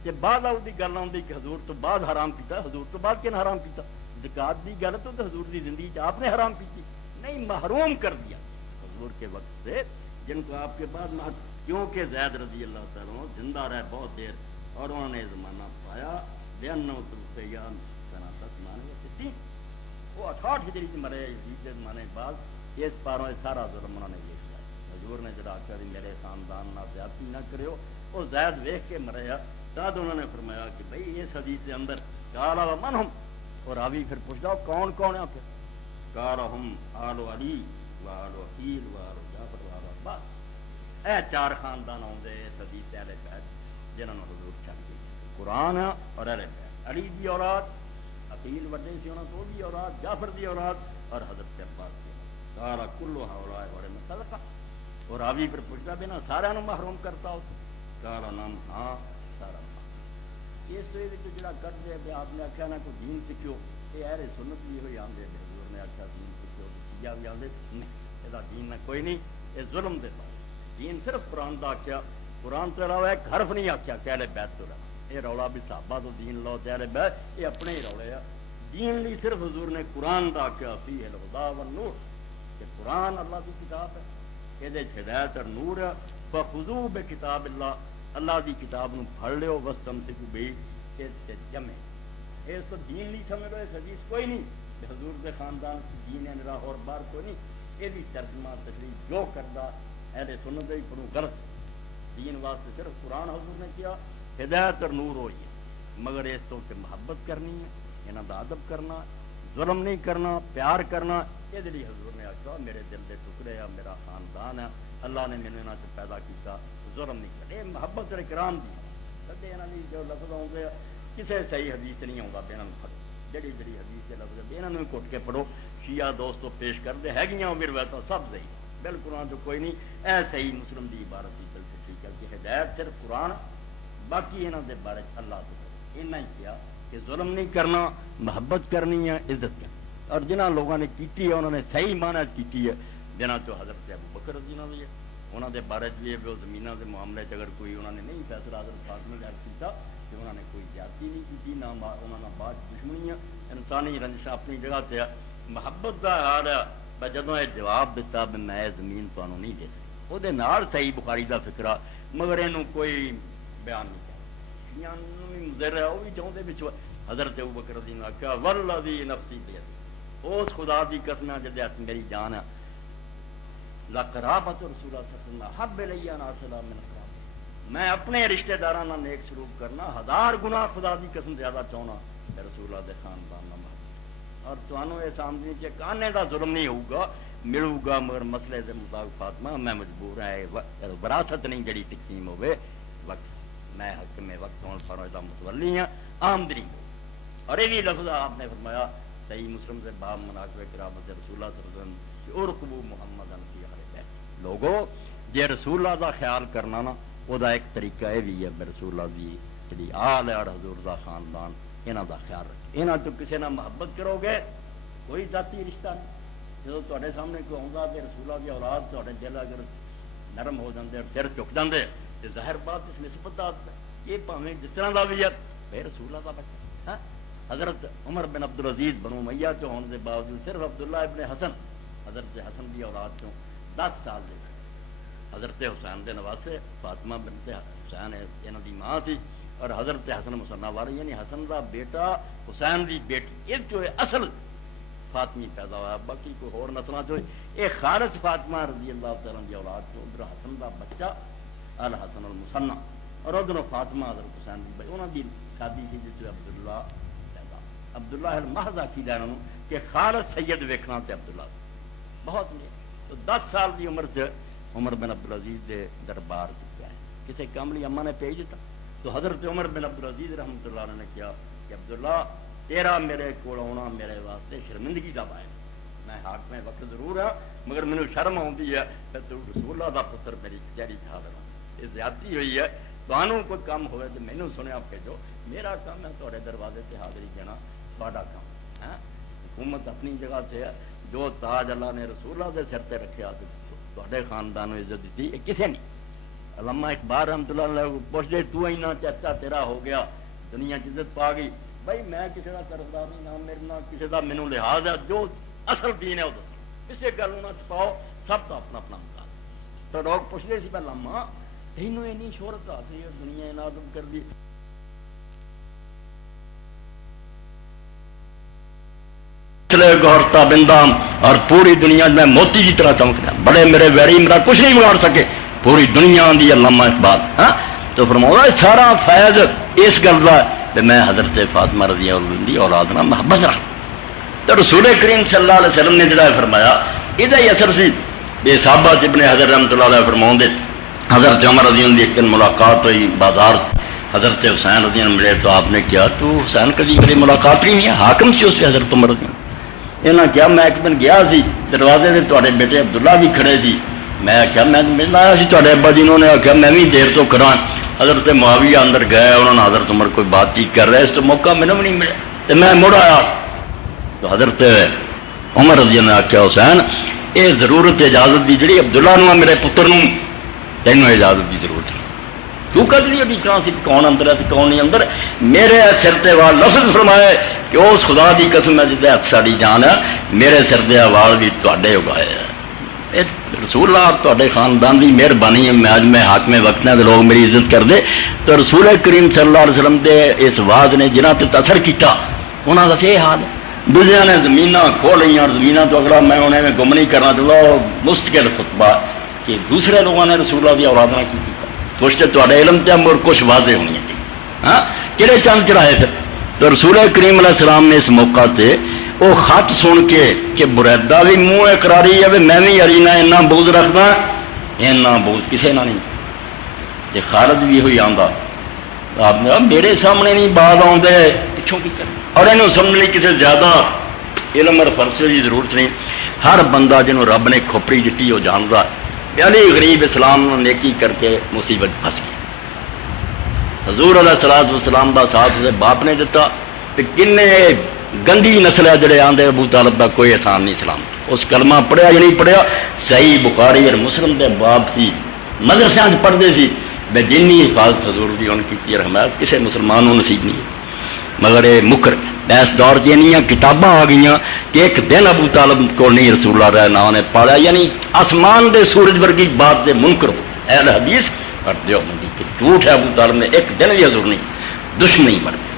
تے بعد دی گل ہوندی کہ حضور تو بعد حرام کیتا، حضور تو بعد کن حرام کیتا، زکات دی گل تو حضور دی زندگی چ آپ نے حرام کی نہیں، محروم کر دیا حضور کے وقت سے جن کو آپ کے بعد کیونکہ زید رضی اللہ تعالیٰ زندہ رہے بہت دیر اور انہوں نے زمانہ پایا وہ 68 ہجری سے مرے یزید کے زمانے بعد اس پاروں سارا ظلم انہوں نے دیکھ لیا، حضور نے جڑا آخیا میرے خاندان نہ زیادتی نہ کرو، وہ زید ویخ کے مریا تد انہوں نے فرمایا کہ بھائی اس حدیث کے اندر کالا من ہم، اور راوی پھر پوچھتا کون کون ہے پھر کالا ہم آل علی وآل عقیل وآل جعفر وآل عباس، اے 4 خاندان آتے اس حدیث اہل بیت جنہوں نے حضور چھڑ گئی، قرآن اور اہل بیت، علی دی اولاد عقیل وڈے سی انہوں تو بھی اولاد، جعفر دی اولاد اور حضرت عباس دی اولاد، کالا کلو ہؤلاء حرمت صدقہ، اور راوی پھر پوچھتا بھی نا سارا محروم کرتا ہو کالا نام ہاں سارا اس جڑا کٹ دے بھی آپ نے آخیا نہ کوئی دین سیکھو، یہ اہل سنت بھی ہوئی آدھے حضور نے آخیا دین سیکھو یا بھی آدھے نہیں یہ دین نہ کوئی نہیں، یہ ظلم دے پاس دین صرف قرآن کا آخیا، قرآن تو علاوہ ایک حرف نہیں آخیا کہ اہل بیت تو رہا، یہ رولا بھی صحابہ تو دین لو تے اہل بیت یہ اپنے ہی رولے آ، دین لی صرف حضور نے قرآن کا آخیا فیہ الہدی والنور کہ قرآن اللہ کی کتاب ہے، یہ ہدایت اور نور ہے، فخذوا بکتاب اللہ اللہ دی کتاب نو پڑھ لیو واستمسکوا بہ اس سے جمے، اس تو دین نہیں سمجھ لو، اس حدیث کوئی نہیں کہ حضور کے خاندان کی دین ہے میرا اور بار کوئی نہیں، یہ بھی ترجمہ تشریح جو کردہ اہل سنت ہی پڑھوں غلط، دین واسطے صرف قرآن حضور نے کیا ہدایت اور نور ہوئی ہے، مگر اس تو کہ محبت کرنی ہے، انہاں دا ادب کرنا، ظلم نہیں کرنا، پیار کرنا، یہ جڑی حضور نے آخیا میرے دل دے ٹکڑے ہے میرا خاندان ہے، اللہ نے مینوں انہاں سے پیدا کیتا، ظلم نہیں کرے، یہ محبت اور اکرام دی کدے انہاں دی جو لفظ آؤندے کسے صحیح حدیث نہیں آؤندا بے انہاں نوں پڑھو، جڑی جڑی حدیث کے لفظ بے انہاں نوں کٹ کے پڑھو، شیعہ دوستو پیش کردے ہیگیاں وہ روایتاں سب صحیح بالکل قرآن تو کوئی نہیں، اے صحیح مسلم دی عبارت دی بالکل ٹھیک ہے کہ ہدایت صرف قرآن، باقی انہاں دے بارے اللہ تو اتنا ہی کیا کہ ظلم نہیں کرنا، محبت کرنی ہے، عزت کرنی، اور جنہاں لوگوں نے کیتی ہے انہوں نے صحیح معنی کیتی ہے، جنہاں تو حضرت ابوبکر رضی اللہ عنہ انہوں نے بارے بھی وہ زمینوں کے معاملے اگر کوئی انہوں نے نہیں فیصلہ حضرت فاطمہ نے کیا کہ انہوں نے کوئی زیادتی نہیں کی، نہ انہوں نے بعد دشمنی ہے، انسانی رنجش اپنی جگہ تے محبت کا حال ہے، جدوں یہ جواب دیتا بھی میں زمین تمہیں نہیں دے سکتا، وہ نال صحیح بخاری دا فکرہ، مگر یہ کوئی بیان نہیں کیا مضر ہے، وہ بھی چاہتے بھی حضرت ابوبکر رضی اللہ عنہ کیا والذی نفسی بیدہ، اس خدا دی قسم جدے ہاتھ میری جان ہے، لقرابۃ رسول اللہ صلی اللہ علیہ وسلم حب الی ان اصل من قرابۃ، میں اپنے رشتہ داراں نال نیک سلوک کرنا 1000 گنا خدا دی قسم زیادہ چاہنا کہ رسول اللہ دے خاندان نال، اور تمہوں اس آمدنی چ کانے دا ظلم نہیں ہوگا، ملو گا، مگر مسئلے دے مطابق فاطمہ میں مجبور ہے، وراثت نہیں جڑی تقسیم ہوئے وقت، میں حکم وقت ہوں فرض دا متولی ہوں، آمدنی اور یہ بھی لفظ آپ نے فرمایا صحیح مسلم سے باب مناقب کرامت رسول اللہ صلی اللہ علیہ وسلم کہ ارقبو محمد فی حالہ، لوگو جے رسول اللہ دا خیال کرنا نا، وہ دا ایک طریقہ یہ بھی ہے رسول اللہ دی جڑی آل اور حضور دا خاندان انہاں دا خیال رکھے، انہاں تو کسی نہ محبت کرو گے کوئی ذاتی رشتہ نہیں، جب تواڈے سامنے کوئی آਉਂਦਾ تے رسول اللہ دی اولاد تواڈے دل اگر نرم ہو جاندے اور سر جھک جاندے تے ظاہر بات اس نسبت دا یہ بھاویں جس طرح دا بھی ہے بے رسول اللہ دا بچہ، ہاں حضرت عمر بن عبدالعزیز بنو امیہ چ ہونے کے باوجود صرف عبداللہ ابن حسن حضرت حسن کی اولاد چوں 10 سال دے حضرت حسین دے نواسے فاطمہ بنت حسین انہاں دی ماں سی، اور حضرت حسن مصنع والی یعنی حسن دا بیٹا حسین دی بیٹی، یہ جو اصل فاطمی پیدا ہوا، باقی کوئی اور نسلاں چ یہ خالص فاطمہ رضی اللہ تعالیٰ دی اولاد چوں ادھر حسن دا بچہ الحسن المصنع، اور ادھر فاطمہ حضرت حسین دی انہاں دی شادی سی جس عبداللہ عبداللہ المحض عقیدہ انہوں کہ خالد سید ویکھنا تے عبداللہ بہت نہیں، تو 10 سال کی عمر سے عمر بن عبدالعزیز دے دربار سے گیا ہے، کسی کاملی اما نے بھیج دیتا، تو حضرت عمر بن عبدالعزیز رحمۃ اللہ علیہ نے کیا کہ عبداللہ تیرا میرے کو آنا میرے واسطے شرمندگی کا باعث، میں حق میں وقت ضرور ہے مگر مینوں شرم آتی ہے کہ تو رسول اللہ دا پتر میری کچہری چاہ دینا، یہ زیادتی ہوئی ہے، تمہوں کوئی کام ہوئے تو مینوں سنیا بھیجو، میرا کام ہے تھوڑے دروازے سے حاضری دینا، تھوڑا کام ہے، حکومت اپنی جگہ سے ہے، جو تاج اللہ نے رسول اللہ دے سر تے رکھیا تھوڑے خاندان کو عزت دیتی ہے کسے نہیں، علامہ اقبال رحمۃ اللہ علیہ پوچھ دے تو ہی نہ چاچا تیرا ہو گیا دنیا کی عزت پا گئی، بھائی میں کسی کا قرضدار نہیں، نہ میرے نہ کسی کا مینوں لحاظ ہے، جو اصل دین ہے وہ دس کسی گل نہ چھپاؤ، سب تو اپنا اپنا مقام، تو لوگ پوچھتے سی پہلے علامہ تینوں اینی شہرت حاصل ہے دنیا نازم کر دی، گورتا بندام اور پوری دنیا میں موتی کی طرح چمکنا، بڑے میرے ویری میرا کچھ نہیں بگاڑ سکے، پوری دنیا دی علامہ اقبال، ہاں تو فرمایا سارا فیض اس گل کا کہ میں حضرت فاطمہ رضی اللہ عنہ دی اولاد نال محبت رکھ، تو رسول کریم صلی اللہ علیہ وسلم نے جڑا فرمایا یہ ہی اثر سی، بے صحابہ ابن حضرت رحمۃ اللہ علیہ فرماؤں دے حضرت عمر رضی اللہ عنہ دی ایک دن ملاقات ہوئی بازار، حضرت حسین رضی اللہ عنہ ملے تو آپ نے کیا تو حسین کبھی میری ملاقات نہیں ہے، حاکم سی اس پہ حضرت عمر رضی اللہ عنہ، انہاں کیا میں ایک دن گیا سی دروازے سے تھوڑے بیٹے عبداللہ بھی کھڑے سی، میں کیا میں ملنا آیا سی تھوڑے ابا جی، انہوں نے آخیا میں بھی دیر تو کراں، حضرت معاویہ اندر گئے، انہوں نے حضرت عمر کوئی بات چیت کر رہے، اس تو موقع مینوں بھی نہیں ملے، تو میں مڑ آیا تو حضرت عمر رضی اللہ نے آخیا حسین یہ ضرورت اجازت دی جڑی عبداللہ نو میرے پتر نو تینوں اجازت دی ضرورت ہے، تو کر لی ابھی کہاں سی کون اندر ہے کون نہیں اندر، میرے سر تے وال لفظ فرمائے کہ اس خدا دی قسم ہے جدے ہاتھ ساڑی جان ہے، میرے سر دے وال بھی تواڈے اگائے ہیں، رسول اللہ تواڈے خاندان دی مہربانی ہے، میں اج میں حاکم وقت ہے لوگ میری عزت کر دے، تو رسول کریم صلی اللہ علیہ وسلم دے اس واز نے جنہاں تے اثر کیتا انہاں دا یہ حال ہے، دوسرے نے زمیناں کھو لئی اور زمیناں تو اگلا میں انہیں گم نہیں کرنا چلو مستقل خطبہ کہ دوسرے لوگوں نے رسول اللہ دی اولاد نہ کی پوچھتے تھوڑے علم تے مر کچھ واضح ہونی تھی، ہاں کہڑے چند چڑھائے پھر، تو رسول کریم علیہ السلام نے اس موقع تے وہ خط سن کے کہ بریدہ بھی منہ اقراری ہے میں بھی ارینا اینا بغض رکھنا، اینا بغض کسے نہ نہیں، جی خالد بھی ہوئی آندا آپ نے میرے سامنے نہیں بات آتے پچھوں کی کر، اور انہوں سمجھ لی کسی زیادہ علم اور فرسے کی ضرورت نہیں، ہر بندہ جنہوں رب نے کھوپڑی دیتی وہ جانتا ہے، علی غریب اسلام نیکی کر کے مصیبت پھنس گئی، حضور علیہ الصلوۃ والسلام دا ساتھ سے باپ نے دیتا، کنے گندی نسل ہے جڑے آندے ابو طالب دا کوئی احسان نہیں سلام، اس کلمہ پڑھیا یا نہیں پڑھیا، صحیح بخاری اور مسلم دے باب سی، مدرسے پڑھتے سی، بے جنی حفاظت حضور دی ان کی رحمت کسی مسلمان نصیب نہیں ہے، مگر یہ مکر اس دور جنیاں کتاباں آ گئی کہ ایک دن ابو طالب کو نہیں رسول اللہ رہا نہ نے پڑھا، یعنی آسمان دے سورج ورگی بات دے منکر ہو اہل حدیث اور دیوبندی کہ جھوٹ ہے ابو طالب نے ایک دن بھی حضور نہیں دشمنی بن گئی.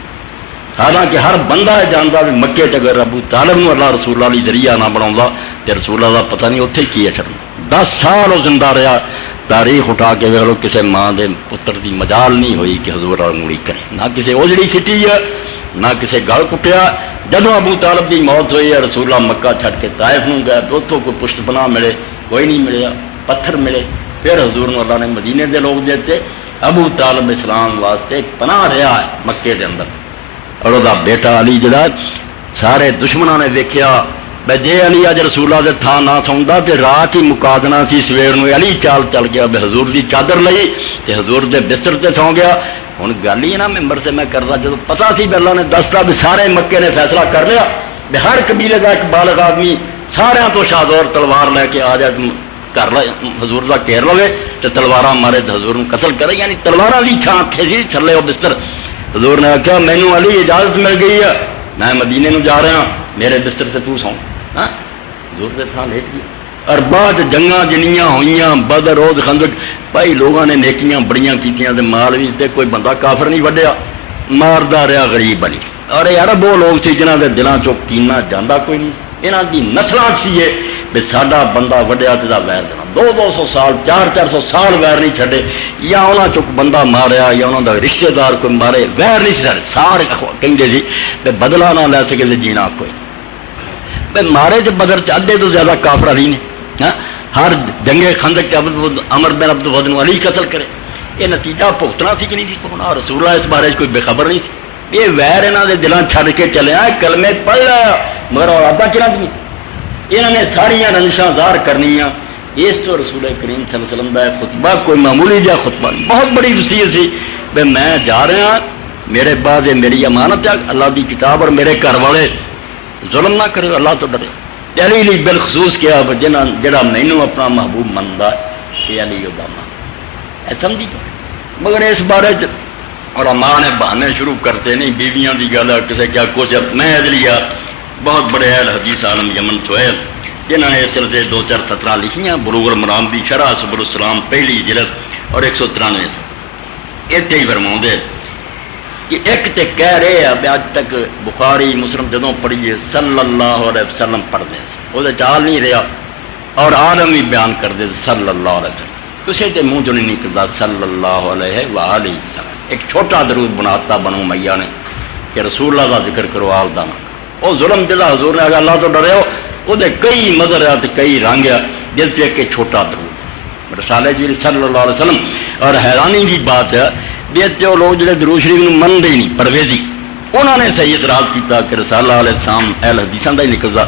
حالانکہ ہر بندہ ہے جانتا بھی مکے چ اگر ابو طالب نو اللہ رسول اللہ علی ذریعہ نہ بنا تو رسول اللہ کا پتہ نہیں اتنے کی ہے شرم. 10 سال وہ زندہ رہا. تاریخ اٹھا کے ویکھ لو کسی ماں دے پتر دی مجال نہیں ہوئی کہ حضور انگلی کرے، نہ کسی اجڑی سٹی ہے نہ کسی گل کٹیا. جدو ابو طالب کی موت ہوئی ہے رسول اللہ مکہ چھڈ کے طائف نو گئے تو اتوں کوئی پشت پناہ ملے کوئی نہیں ملیا، پتھر ملے. پھر حضور نے اللہ نے مدینے دے لوگ دیتے. ابو طالب اسلام واسطے پناہ رہا ہے مکے دے اندر. اور وہ بیٹا علی جڑا سارے دشمنوں نے دیکھا بھائی جے علی اج رسول اللہ دے تھان نہ سوندا تے رات ہی مکا دینا سی. سویر نو علی چال چل گیا بے حضور دی چادر لئی تے حضور دے بستر تے سو گیا. ہوں گل ہی نا ممبر سے میں کرتا جب پتا سی بھی اللہ نے دستا بھی سارے مکے نے فیصلہ کر لیا بھی ہر قبیلے کا ایک بالغ آدمی سارا تو شادور تلوار لے کے آ جائے کر لے حضور کا گھیر لوے تو تلوار مارے تو حضور قتل کرے. یعنی تلوار کی چھان تھے سی تھلے وہ بستر. حضور نے آخیا مینو علی اجازت مل گئی ہے میں مدینے نو جا رہا میرے بستر سے تو سو. ہاں حضور کے تھان لیٹ گیا. اور بعد جنگاں جنیاں ہوئیاں بدر احد خندق بھائی لوگوں نے نیکیاں بڑیاں کیتیاں تے مال بھی تے کوئی بندہ کافر نہیں وڈیا ماردا رہا غریب علی. اور یہ عرب وہ لوگ سی جنہاں دے دلاں چوں کینہ جاندا کوئی نہیں. یہاں دی نسلاں سی یہ بھی ساڈا بندہ وڈیا تے دا ویر دینا 200 سال 400 سال ویر نہیں چھڈے یا انہاں چوں بندہ ماریا یا انہاں دا رشتہ دار کوئی مارے ویر نہیں سی سارے کہندے سی بھی بدلہ نہ لے سکے تے جینا کوئی بھائی مارے جو بدر ادھے تو زیادہ کافر علی نے. ہر جنگے خندق عمر بن عبد الود علی قتل کرے. یہ نتیجہ بھگتنا سی کہ نہیں سی بھگتنا. رسول اللہ اس بارے کوئی بے خبر نہیں سی. یہ ویر یہاں کے دلان چھڈ کے چلے کلمے پڑھ لیا مگر اور آدھا چلا دی یہاں نے ساریا رنجشاں ظاہر کرنیاں. اس تو رسول کریم صلی اللہ علیہ وسلم کا خطبہ کوئی معمولی جہا خطبہ نہیں بہت بڑی وصیت سی بھائی میں جا رہا میرے بعد میری امانت ہے اللہ کی کتاب اور میرے گھر والے ظلم نہ کرے اللہ تو ڈرے. علی لی بالخصوص کیا جڑا مینو اپنا محبوب منتا ہے علی ادامہ سمجھی مگر اس بارے اور ماں نے بہانے شروع کرتے نہیں بیویاں کی گل ہے کسی کیا کچھ میں ادلیہ بہت بڑے اہل حدیث عالم یمن تو ہے جنہوں نے اس سلسلے 2-4 سطریں لکھیاں. بلوغ المرام دی شرح سبل السلام پہلی جلد اور 193 سے اتنے ہی فرماؤں کہ ایک تے کہہ رہے ہیں اج تک بخاری مسلم جدوں پڑھیے صلی اللہ علیہ وسلم پڑھتے وہ چال نہیں رہا اور عالم بھی بیان کرتے صلی اللہ علیہ وسلم. کسی کے منہ چ نہیں نکلتا صلی اللہ علیہ وآلہ وسلم. ایک چھوٹا درود بناتا بنو میاں نے کہ رسول اللہ کا ذکر کرو آل دا وہ ظلم دلا حضور نے اگر اللہ تو ڈرے ہو وہ کئی مظہر ہے کئی رنگ ہے جس پہ ایک چھوٹا درود رسالے جی صلی اللہ علیہ وسلم. اور حیرانی کی بات ہے بھی وہ لوگ جڑے درود شریف کو منتے ہی نہیں پرویزی انہوں نے صحیح اعتراض کیا کہ رسالہ علیہ السلام اہل حدیثاں کا ہی نکلتا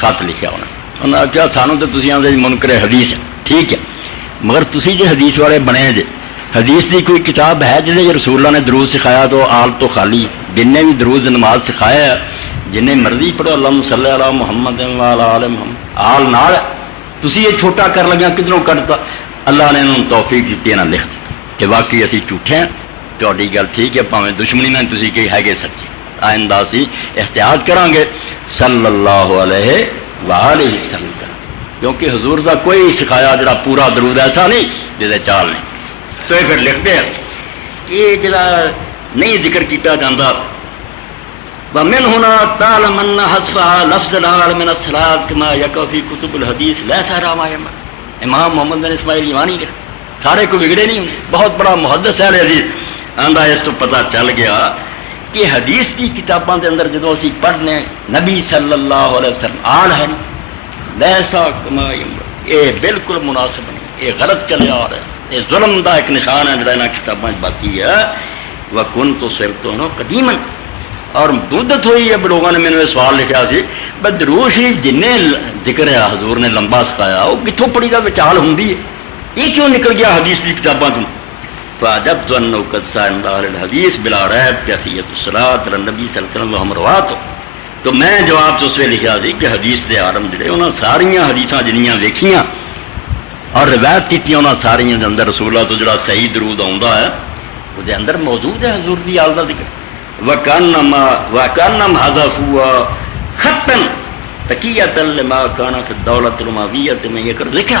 خط لکھا انہوں نے آخیا سانوں تو تھی آتے منکر حدیث ٹھیک ہے مگر تسی جی حدیث والے بنے جے حدیث کی کوئی کتاب ہے جی رسول اللہ نے درود سکھایا تو آل تو خالی جن نے بھی درود نماز سکھایا ہے جن مرضی پڑھو اللہم صلی علی محمد وعلی آل محمد آل نال تسی یہ چھوٹا کر لگیا کدھروں کٹتا. اللہ نے انہوں توفیق دیتی نہ لکھ دیتا کہ واقعی اسی جھوٹے ہیں تہاڈی گل ٹھیک ہے پاویں دشمنی نہ تسی کہ ہے سچے. آئندہ اسی احتیاط کریں گے صلی اللہ علیہ وآلہ وسلم کیونکہ حضور کا کوئی سکھایا جڑا پورا درود ایسا نہیں جسے چال نہیں. تو یہ پھر لکھتے ہیں یہ جڑا نہیں ذکر کیتا جاتا ومن هنا تعلم ان حذفها لفظ العال من الصلاة كما يقع في كتب الحديث ليس راما. امام محمد بن اسماعیل یمانی لکھ سارے کو بگڑے نہیں ہوں بہت بڑا محدث ہے حدیث آندا اس تو پتہ چل گیا کہ حدیث کی کتابوں کے اندر جدو اسی پڑھنے نبی صلی اللہ علیہ وسلم آل ہے لیسا کما یہ بالکل مناسب نہیں یہ غلط چلے آ رہا ہے. یہ ظلم دا ایک نشان ہے جڑا کتابوں باقی ہے. وکنت سرتوں قدیما اور مدت ہوئی ہے لوگوں نے میرے سوال لکھا سی درود شریف جن ذکر ہے حضور نے لمبا سکھایا وہ کتوں پڑھی کا وچال ہوں یہ کیوں نکل گیا حدیث کی کتابوں کو. فعجبت انه قد سئل اهل الحديث بلا ريب كيفيه الصلاه على النبي صلی اللہ علیہ وسلم وهم روات. تو میں جواب تو اس ویلے لکھا سی کہ حدیث دے عالم جڑے انہاں ساریاں حدیثاں جنیاں ویکھیاں اور روایت کیتیاں انہاں ساریاں دے اندر رسول اللہ تو جڑا صحیح درود آوندا ہے وہ دے اندر موجود ہے حضور دی آل دا ذکر. وَكَأَنَّمْ حَذَفُوهَا خَطًّا تَقِيَّةً لِمَا كَانَ فِي الدَّوْلَةِ الْأُمَوِّيَّةِ میں یہ کر ذکر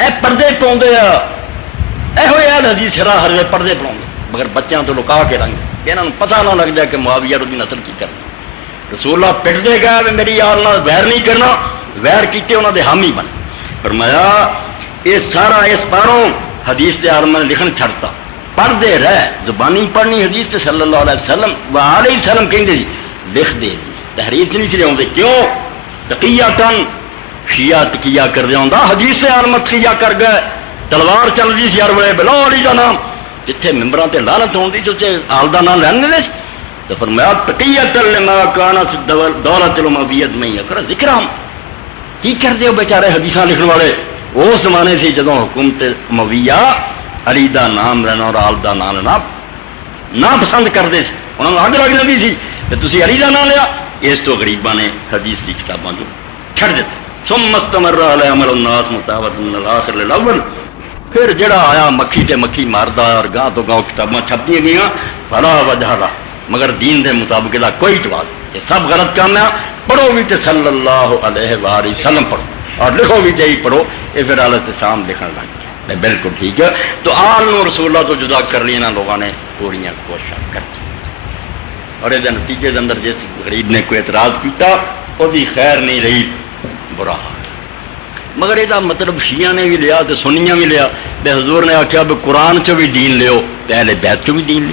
اے پردے پاؤندے اے ہوئے آل حدیث ہرا ہر ویلے پردے پاؤندے مگر بچیاں تو لکا کے رنگ کہ انہاں نوں پتہ نہ لگ جائے کہ معاویہ دی نسل کی کرنا. رسول اللہ پٹ دے گا میری آل نال ویر نہیں کرنا, ویر کیتے انہاں دے حامی بن. فرمایا یہ سارا اس پاروں حدیث دے عالم نے لکھن چھڑتا پڑھتے رہ زبانی پڑھنی حدیث تے صلی اللہ علیہ وسلم علیہ وسلم کہیں جی لکھ دے تحریر سے نہیں چلے آتے کیوں تقیہ کن شیعہ تقیہ کر دیا ہوں حدیث سے عالم تقیہ کر گئے تلوار چل رہی سی ہر ویلے بلا علی دا نام جتھے ممبراں تے لعنت ہوندی سی اوتے آل دا نام لین دے سی تو فرمایا تقیہ لما کان فی دولت الامویہ میں کر ذکر ہم کی کر دیو بیچارے حدیثاں لکھن والے اس زمانے سے جدوں حکومت امویہ علی دا نام لینا اور آل دا نام لینا نہ پسند کرتے تھے انہوں نے اگ لگ لگی سی کہ تسی علی دا نام لیا. اس تو غریباں نے حدیث کی کتاباں جو چھڑ دیتے ثم استمر علی عمل الناس مطابقا للآخر للاول. پھر جڑا آیا مکھی تے مکھی ماردا اور گاہ تو گاہ کتاباں چھپتی گئیاں فلا وجہ لا مگر دین دے مطابق دا کوئی اعتبار یہ سب غلط کام ہے. پڑھو بھی تے صلی اللہ علیہ وآلہ وسلم پڑھو اور لکھو بھی تے پڑھو یہ پھر الاعتصام لکھن لگ گیا. بالکل ٹھیک ہے. تو آل نو رسول اللہ تو جدا کر لی نا لوگوں نے پوری کوشش کر دی اور یہ نتیجے کے اندر جس غریب نے کوئی اعتراض کیتا وہ بھی خیر نہیں رہی برا حال. مگر یہ مطلب شیعہ نے بھی لیا تو سنیاں بھی لیا بے حضور نے آخیا بھی قرآن چو بھی دین لیو اہل بیت چو بھی دین لے.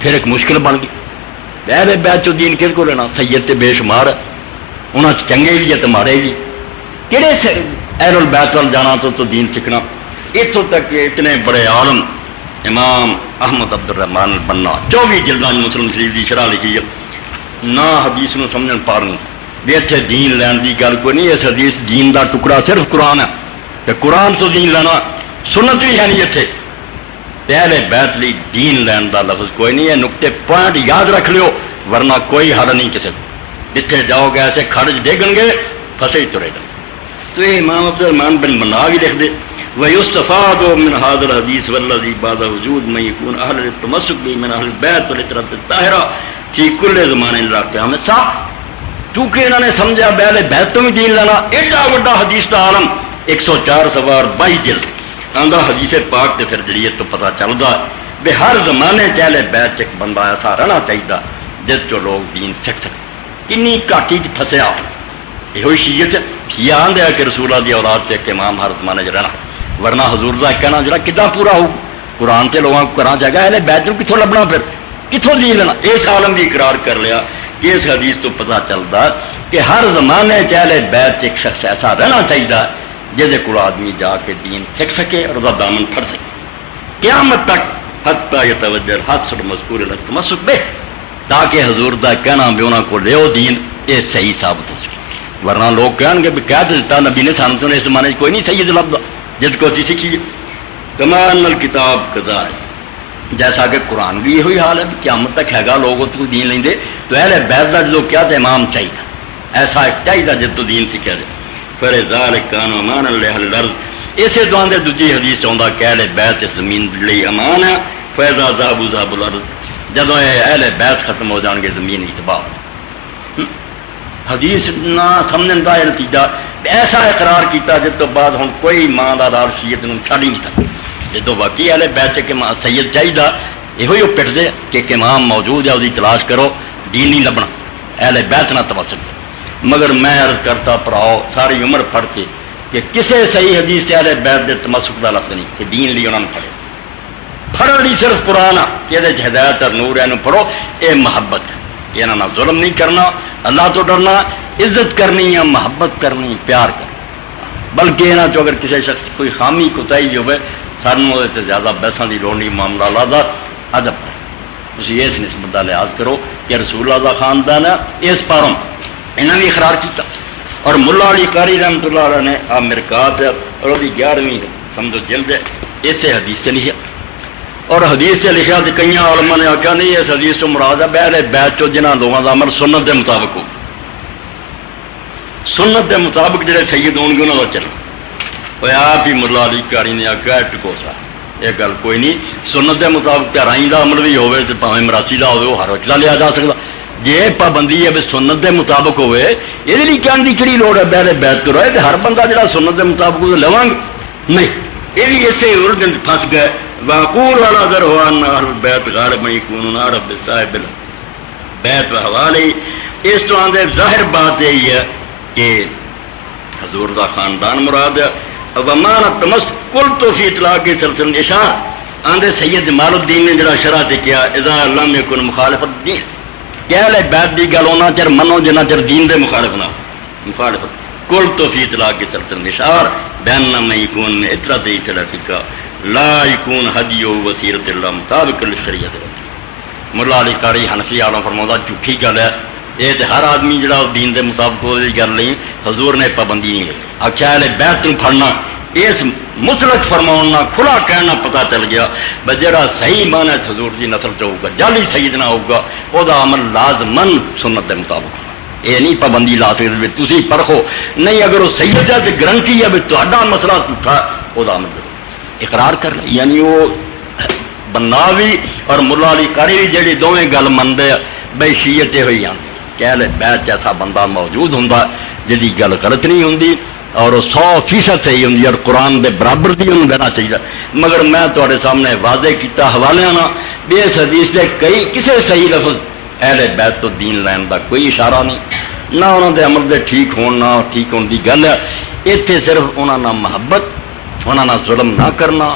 پھر ایک مشکل بن گئی اہل بیت چو دین کس کو لینا سید تے بے شمار انہاں چنگے بھی ہے تو مارے بھی کہڑے اہل البیت وال جانا تو دین سیکھنا. اتوں تک کہ اتنے بڑے عالم امام احمد عبد الرحمان البنا 24 جلداں مسلم شریف کی شرح لکھی ہے نہ حدیث نو سمجھن پارن بھی اتنے دین لین کی گل کوئی نہیں. اس حدیث دین دا ٹکڑا صرف قرآن ہے کہ قرآن تو دین لینا سنت بھی ہے نہیں اتنے پہلے بیت لی دین لین دا لفظ کوئی نہیں ہے. نقطے پوائنٹ یاد رکھ لیو ورنہ کوئی حل نہیں کسی جتھے جاؤ گے ایسے کھڑج ڈگن گے پھسے ہی ترے گا. تو یہ امام عبد الرحمان بن منا بھی لکھ دے وَيُسْتَفَادُ مِنْ هَذَا الْحَدِيثِ وَالَّذِي بَعْدَ وُجُودِ مَنْ يَكُونُ أَهْلَ التَّمَسُّكِ بِهِ مِنْ أَهْلِ الْبَيْتِ وَالْإِتْرَةِ الطَّاهِرَةِ فِي كُلِّ زَمَانٍ إِلَى قِيَامِ السَّاعَةِ. چونکہ انہوں نے سمجھا اہل بیت تو بھی دین لینا ایڈا بڑا حدیث کا عالم 104 سوار 22 جلد آندا حدیث پاک تے پھر جڑیت تو پتہ چلدا بے ہر زمانے چ اہل بیت ایک بندہ ایسا رہنا چاہیے جس جو لوگ دین سیکھ سکے. کنی گھاٹی چ پھسیا یہ شیعت شیعہ آندے کہ رسول اللہ دی اولاد تے امام ہر زمانے چ رہنا ورنہ حضور دا کہنا جڑا کداں پورا ہو قرآن تے لوگوں کو کرنا چاہیے اہل بیت نوں کتھوں لبنا پھر کتھوں دین لینا. اس عالم بھی اقرار کر لیا کہ اس حدیث تو پتہ چلتا کہ ہر زمانے چ اہل بیت ایک شخص ایسا رہنا چاہیے جہدے کول آدمی جا کے دین سیکھ سکے اور دا دامن پھڑ سکے قیامت تک حتی یتوجہ الحدث المذکور التمسک بہ تاکہ حضور دا کہنا بھی انہاں کو لیو دین یہ صحیح ثابت ہو سکے. ورنہ لوگ کہیں گے بھی کہہ دیتا نبی نے سانوں اس زمانے کوئی نہیں سید لفظ جد کو اسی سیکھیے. کما ان الکتاب قضا ہے جیسا کہ قرآن بھی یہی حال ہے قیامت تک ہے گا لوگ تو دین لیں دے تو اہل بیت دا جو کیا تو امام چاہیے ایسا ایک چاہیے جد تو دین سیکھا دے. فَلِذَلِكَ كَانُوا أَمَانًا لِأَهْلِ الْأَرْضِ اسے تو آندے دوجی حدیث آندا کہ اہل بیت اس زمین لئی امان ہے. فَإِذَا ذَهَبُوا ذَهَبَ الْأَرْضِ جدوں اہل بیت ختم ہو جان گے زمین کی تباہ. حدیث نہ سمجھن دا نتیجہ ایسا اقرار کیتا جس تو بعد ہن کوئی ماں دا دار شیعت نوں چھڈ ہی نہیں سکتا. جدوں باقی اہل بیت کے سید چاہیے یہ پٹ دے کہ امام موجود ہے وہی تلاش کرو دین نہیں لبنا اہل بیت نہ تمسک. مگر میں عرض کرتا پڑھاؤ ساری عمر پڑھ کے کہ کسے صحیح حدیث سے اہل بیت دے تمسک دا لفظ نہیں کہ دین لی انہوں نے پڑھے پڑھن لی صرف قرآن کہ یہ ہدایت اور نور ہے پڑھو یہ محبت ہے. یہ نہ ظلم نہیں کرنا اللہ تو ڈرنا عزت کرنی ہے محبت کرنی پیار کرنا. بلکہ یہاں چو اگر کسی شخص کوئی خامی کوتاہی ہوئے سانوں وہ زیادہ بحثاں دی لوڑ نہیں معاملہ لادا ادب ہے. تسی اس نسبت کا لحاظ کرو کہ رسول اللہ دا خاندان ہے اس پاروں انہوں نے اقرار کیتا. اور ملا علی قاری رحمۃ اللہ علیہ نے مرکات اور وہ 11ویں سمجھو جلد ہے اسے حدیث سے لکھا اور حدیث سے لکھا تو کئی علماء نے آخیا نہیں اس حدیث تو مراد ہے اہل بیت چو جنہ لوگوں کا عمل سنت کے مطابق ہو سنت کے مطابق جڑے سید ہون گے انہوں کا چلنا. وہ آپ ہی ملا علی قاری نے آخیا ٹکوسا یہ گل کوئی نہیں. سنت کے مطابق رائی کا عمل بھی ہوے تو پاویں مراسی کا ہوے وہ ہر وقت لیا جا سکتا. جی پابندی ہے بھی سنت کے مطابق ہوے یہ کہنے کی کہڑی لوڑ ہے پہلے بیعت کرو. یہ ہر بندہ جڑا سنت کے مطابق لواں گے نہیں. یہ بھی اسے الجھن پھنس گئے. واقول والا اگر ہوا بیت غالب میں کون رب صاحب بیت و حوالے. اس تو آدھے ظاہر بات یہی ہے کہ حضور دا خاندان مراد ہے. ومان تمس کل تو فی اطلاع کے سلسلہ اشار آندے سید جمال الدین نے جڑا شرح تے کیا اذا لم یکن مخالفت دین کہہ لے بیت دی گل ہونا چر منو جنا چر دین دے مخالف نہ مخالفت. کل تو فی اطلاع کے سلسلہ اشار بین نہ یکون میں اطلاع تے فلافکا لا یکون حدی و وسیرت اللہ مطابق الشریعت. مولا علی قاری حنفی عالم فرماتا جھوٹھی گل ہے یہ تو ہر آدمی جڑا دین دے مطابق وہ گل نہیں. حضور نے پابندی نہیں لگی. آخیا بیت نو پڑھنا اس مطلق فرماؤں کھلا کہنا پتا چل گیا بھائی جڑا صحیح مان ہے حضور دی نسل چ ہوگا جعلی سیدنا ہوگا وہ عمل لازمن سنت دے مطابق. یہ نہیں پابندی لا سکتے تھی پرکھو نہیں. اگر وہ سید ہے تو گرنٹی ہے بھی تا مسئلہ جھوٹا وہ عمل اقرار کر لے. یعنی وہ بناوی اور ملا علی قاری بھی جڑی دونیں گل منتے بھائی شیعت ہوئی آتی کہہ لے بیت ایسا بندہ موجود ہوں جی گل غلط نہیں ہوں اور 100% صحیح ہوں اور قرآن دے برابر بھی انہوں کہنا چاہیے. مگر میں تے سامنے واضح کیا حوالے نا بھی اس حدیث دے کئی کسی صحیح لفظ اہل بیت تو دین لین کا کوئی اشارہ نہیں نہ انہوں دے عمل دے ٹھیک ہونا ٹھیک ہونے کی گل ہے. اتنے صرف انہوں نے محبت انہوں نے ظلم نہ کرنا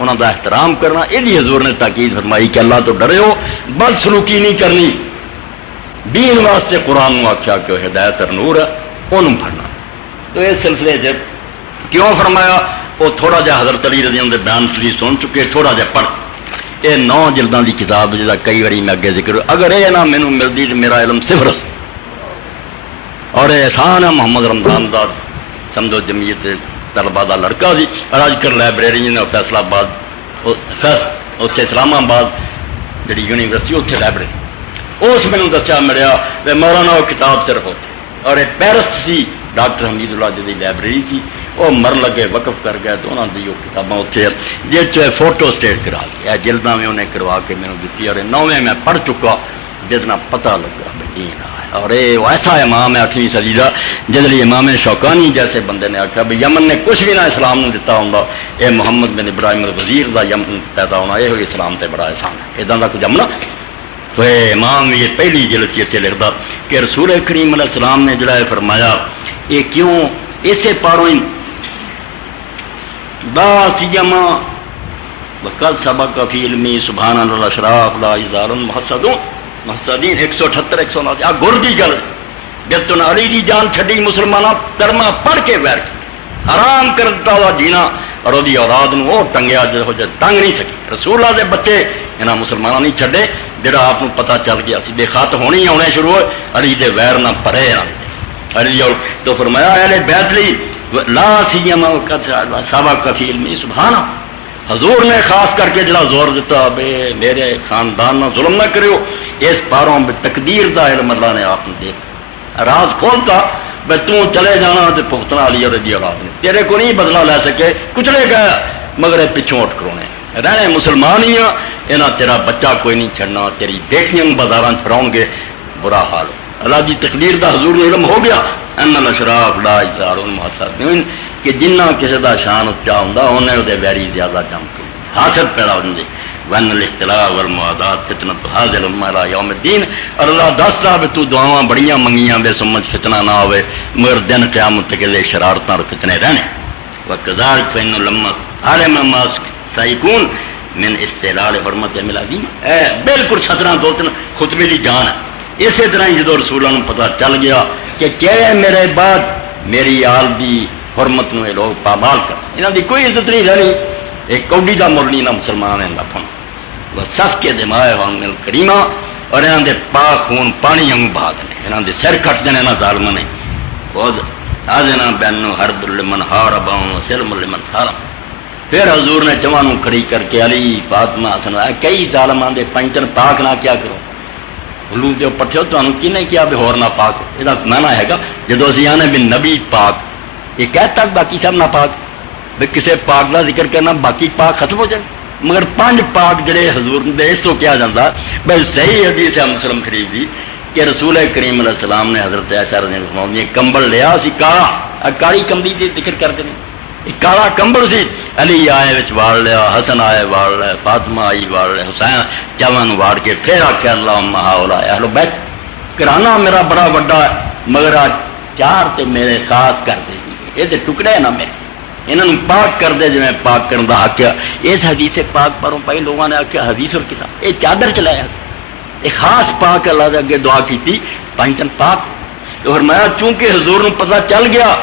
انہوں کا احترام کرنا یہ حضور نے تاکید فرمائی کہ اللہ تو ڈرے ہو بد سلوکی نہیں کرنی. دین واسطے قرآن نے آخیا کہ ہدایت اور نور ہے انہوں پڑھنا. تو اس سلسلے جب کیوں فرمایا وہ تھوڑا جا حضرت علی رضی اللہ عنہ بیان تھی سن چکے تھوڑا جا پڑھ. یہ 9 جلدوں کی کتاب جا کئی باری میں اگے ذکر اگر یہ نہ مینوں ملتی تو میرا علم صفر سی. اور احسان ہے محمد رمضان دا سمجھو جمعیت طلبا دا لڑکا سی اور اج کل لائبریری نے فیصلہ آباد اتنے اسلام آباد جی یونیورسٹی اتنے لائبریری اس مینوں دسیا ملیا مولانا وہ کتاب صرف ہوتے اور ایک پیرسٹ سی ڈاکٹر حمید اللہ جی لائبریری تھی وہ مرن لگے وقف کر گئے تو انہوں نے وہ کتاباں اتنے جس فوٹو اسٹیٹ کرا کے جلداں میں انہیں کروا کے میرے دیتی اور 9ویں میں پڑھ چکا جس نہ پتہ لگا دین ہے. اور یہ ایسا امام ہے 8ویں صدی کا جس لیے امام شوکانی جیسے بندے نے آخیا بھی یمن نے کچھ بھی نہ اسلام نے دیتا ہوں یہ محمد بن ابراہیم الوزیر کا یمن پیدا ہونا یہ ہوئی اسلام تے بڑا احسان ہے ادا کا کچھ امن. تو یہ امام یہ پہلی جلد چیتے لکھتا کہ رسول کریم علیہ السلام نے جڑا فرمایا یہ کیوں اسے پاروں با سیما وقت سبق فی علمی سبحان اللہ اشراف لا یزال محسدون محسدین 178 179 آ گر دی گل بیتن علی دی جان چھڈی مسلمانہ ترما پڑھ کے ویر کی حرام کرتا ہوا جینا اور وہ اولاد وہ ٹنگیا جو ٹنگ نہیں سکی. رسول اللہ دے بچے یہاں مسلمانہ نہیں چھڈے جڑا آپ پتا چل گیا سی بے خط ہونی ہونے شروع ہوئے علی دے ویر نہ پڑے علی تو فرمایا اہل بیت لی لا سیما وقت سبق فی علمی سبحان. حضور نے خاص کر کے جڑا زور دیتا بے میرے خاندان نہ ظلم نہ کریو اس پاروں میں تقدیر دا علم اللہ نے آپ نے دیکھ راز کھولتا بے تو چلے جانا تو پختنا علی اور دی اولاد نے تیرے کو نہیں بدلہ لے سکے کچلے گیا مگر پچھوں اٹھ کرونے رہنے مسلمان ہی ہیں یہاں تیرا بچہ کوئی نہیں چھڑنا تیری بیٹیاں بازاراں پھراؤں گے برا حال. اللہ دی تقدیر دا حضور نے علم ہو گیا ان الاشراف لا یزال محسدین کہ جنہ کسی دا شان اچا ہوں انہیں وہ ویری زیادہ جمتے حاصل پیدا ہوتے ون الاختلاف والمعادات فتنۃ هذه الامه الى یوم الدین. اور اللہ دستا بھی تو دعاواں بڑیاں منگیاں بے سمجھ فتنہ نہ ہوئے مگر دن قیامت تک لے شرارتاں اور فتنے رہنے. وکذالک فإن لما علم ما سيكون من استعلال حرمت ملادین بالکل چھتراں دو تین خطبے دی جان ہے. اسی طرح جدو رسولوں نے پتہ چل گیا کہ کیا میرے بعد میری آل دی حرمت نو لوگ پامال کر انہاں دی کوئی عزت نہیں رہنی. ایک کوڈی دا مر نہیں نہ مسلمان ہیں لفن وہ صف کے دمائے وانگ کریمہ اور انہاں دے پاک خون پانی انگ بہا دنے انہاں دے سر کٹ دینے نہ ظالمہ نے بہت آزنا بینو حرب لمن حارباؤں وسلم لمن سارم. پھر حضور نے جوانوں کھڑی کر کے علی فاطمہ حسن کئی ظالمان دے پنچن پاک نہ کیا کرو حلو دے پٹھے تو انہوں کی نہیں کیا بھی ہور نہ پاک یہ معنی ہے گا جدو اسی آنے بھی نبی پاک یہ کہتا باقی سب نہ پاک بھی کسی پاک کا ذکر کرنا باقی پاک ختم ہو جائے مگر 5 پاک جڑے حضور دے اس تو کیا جاتا بھائی صحیح حدیث ہے مسلم شریف دی کہ رسول کریم علیہ السلام نے حضرت عائشہ رضی اللہ عنہ کمبل لیا سی کالا کالی کمبلی دی ذکر کرتے ہیں کالا کمبل سی علی آئے وچ واڑ لیا حسن آئے واڑ لیا فاطمہ آئی واڑ لیا حسین چون واڑ کے پھر آخیا اللہم ہؤلاء اہل بیت کرانا میرا بڑا وڈا ہے مگر آج 4 تے میرے ساتھ کر دے گی یہ تے ٹکڑے نا میرے انہوں پاک کر دے جی پاک کرنے کا حق ہے اس حدیث پاک پروں پائی لوگوں نے آخیا حدیث اور کسا یہ چادر چلایا ایک خاص پاک اللہ دے اگے دعا کی 5 دن پاک اور میں چونکہ حضور نے پتہ چل گیا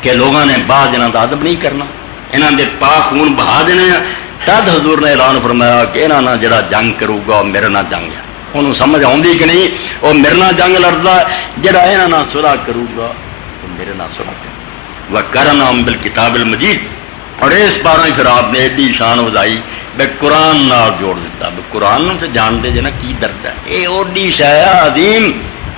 کہ لوگوں نے بعد انہوں کا ادب نہیں کرنا انہوں نے پاک خون بہا دینے ہیں تد حضور نے اعلان فرمایا کہ انہوں نے جڑا جنگ کروں گا میرے نہ جنگ ہے انہوں سمجھ آؤں کہ نہیں وہ میرے نہ جنگ لڑتا ہے جڑا انہوں نے صلح کروں گا تو میرے نہ صلح کرے وَكَرَنَا بِالْكِتَابِ الْمَجِيدِ اور اس بارہ پھر آپ نے ایڈی شان وزائی بے قرآن نال جوڑ دیتا بے قرآن سے جان دے جنا کی درد ہے اے اوڈی شاہ عظیم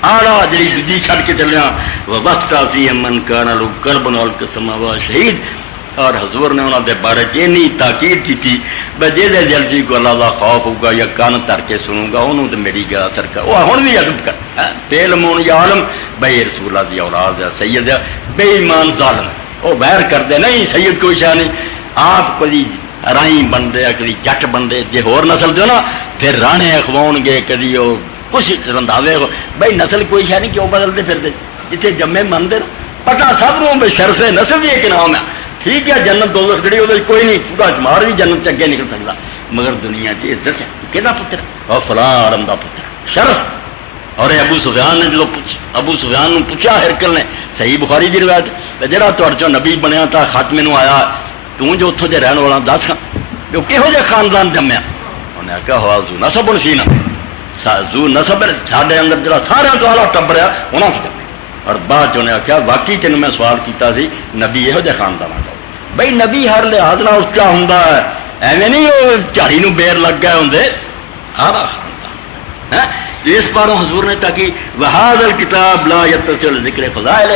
آڑا جڑی دجی چھڑ کے چلیا وَبَخْسَا فِيهِ مَنْ كَانَ لَهُ قَلْبٌ وَالْقَسَمَ وَشَهِيدٌ اور حضور نے انہوں نے بارے جینی تاکید کی تھی بے جے دے جلسی کو اللہ دا خوف ہوگا یا کان تر کے سنوں گا انہوں تو میری گا اثر کر وہ ہن بھی ادب کر بے علمون یا عالم بے رسول اللہ دی اولاد ہے سید ہے بے ایمان ظالم وہ بہر کر دے نہیں سید کوئی شاہ نہیں آپ کدی رائی بن دے کدی جٹ بن دے جے ہور نسل جو نا پھر رانے اخواؤں گے کدی وہ کچھ رنداوے ہو بھائی نسل کوئی شاہ نہیں کیوں بدلتے پھر دے جتنے جمے من دے پتا سب نو بے شر سے نسل بھی ایک نام ہے ٹھیک ہے جنت دوزخ جڑی وہ کوئی نہیں پورا جماعت بھی جنت سے اگے نکل سکتا مگر دنیا کی عزت ہے کہنا پتر اور فلاں آرم کا پتر شرف اور ابو سفیان نے جب ابو سفیان نے پوچھا ہرکل نے صحیح بخاری کی روایت جہاں تھوڑے نبی بنیا تھا خط مینو آیا تو جو اتوں کے رہن والا دس جو کہہو جہ خاندان جمیا انہیں آخیا ہوا زو نسب فینا زو نسب سارے اندر جا سارا تو آلہ ٹبر ہے انہوں کو اور بعد انہیں آخیا واقعی تین میں سوال کیتا سی نبی یہو جہ خاندان کا بھائی نبی ہر لحاظ نہ اچا ہوں ایویں نہیں وہ جھاڑی نو بیر لگ گئے ہوں آلہ خاندان اس باروں حضور نے تاکہ وہاد الکتاب لا یتصل ذکر فضائل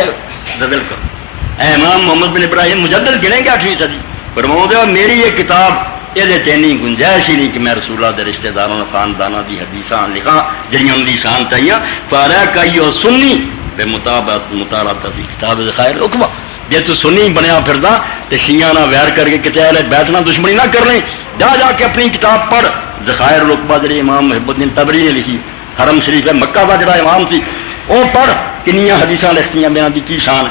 بدل کر اے امام محمد بن ابراہیم مجدد گنے گے 8ویں صدی فرماؤ دے میری یہ کتاب یہ چینی گنجائش ہی نہیں کہ میں رسول اللہ دے رشتہ داروں نے خاندانوں دی حدیثاں لکھاں جڑیاں ان دی شان چاہیے فارا کایو سنی بے مطابقت مطالعہ فی کتاب ذخائر العقبہ جے تو سنی بنیا پھردا تے شیعہ نہ ویر کر کے کتے اہل بیت نہ دشمنی نہ کر لیں جا کے اپنی کتاب پڑھ ذخائر العقبہ جڑی امام محب الدین تبری نے لکھی حرم شریف ہے مکہ کا جڑا امام سی وہ پڑھ کنیاں حدیثاں لکھتیاں بیان دی کی شان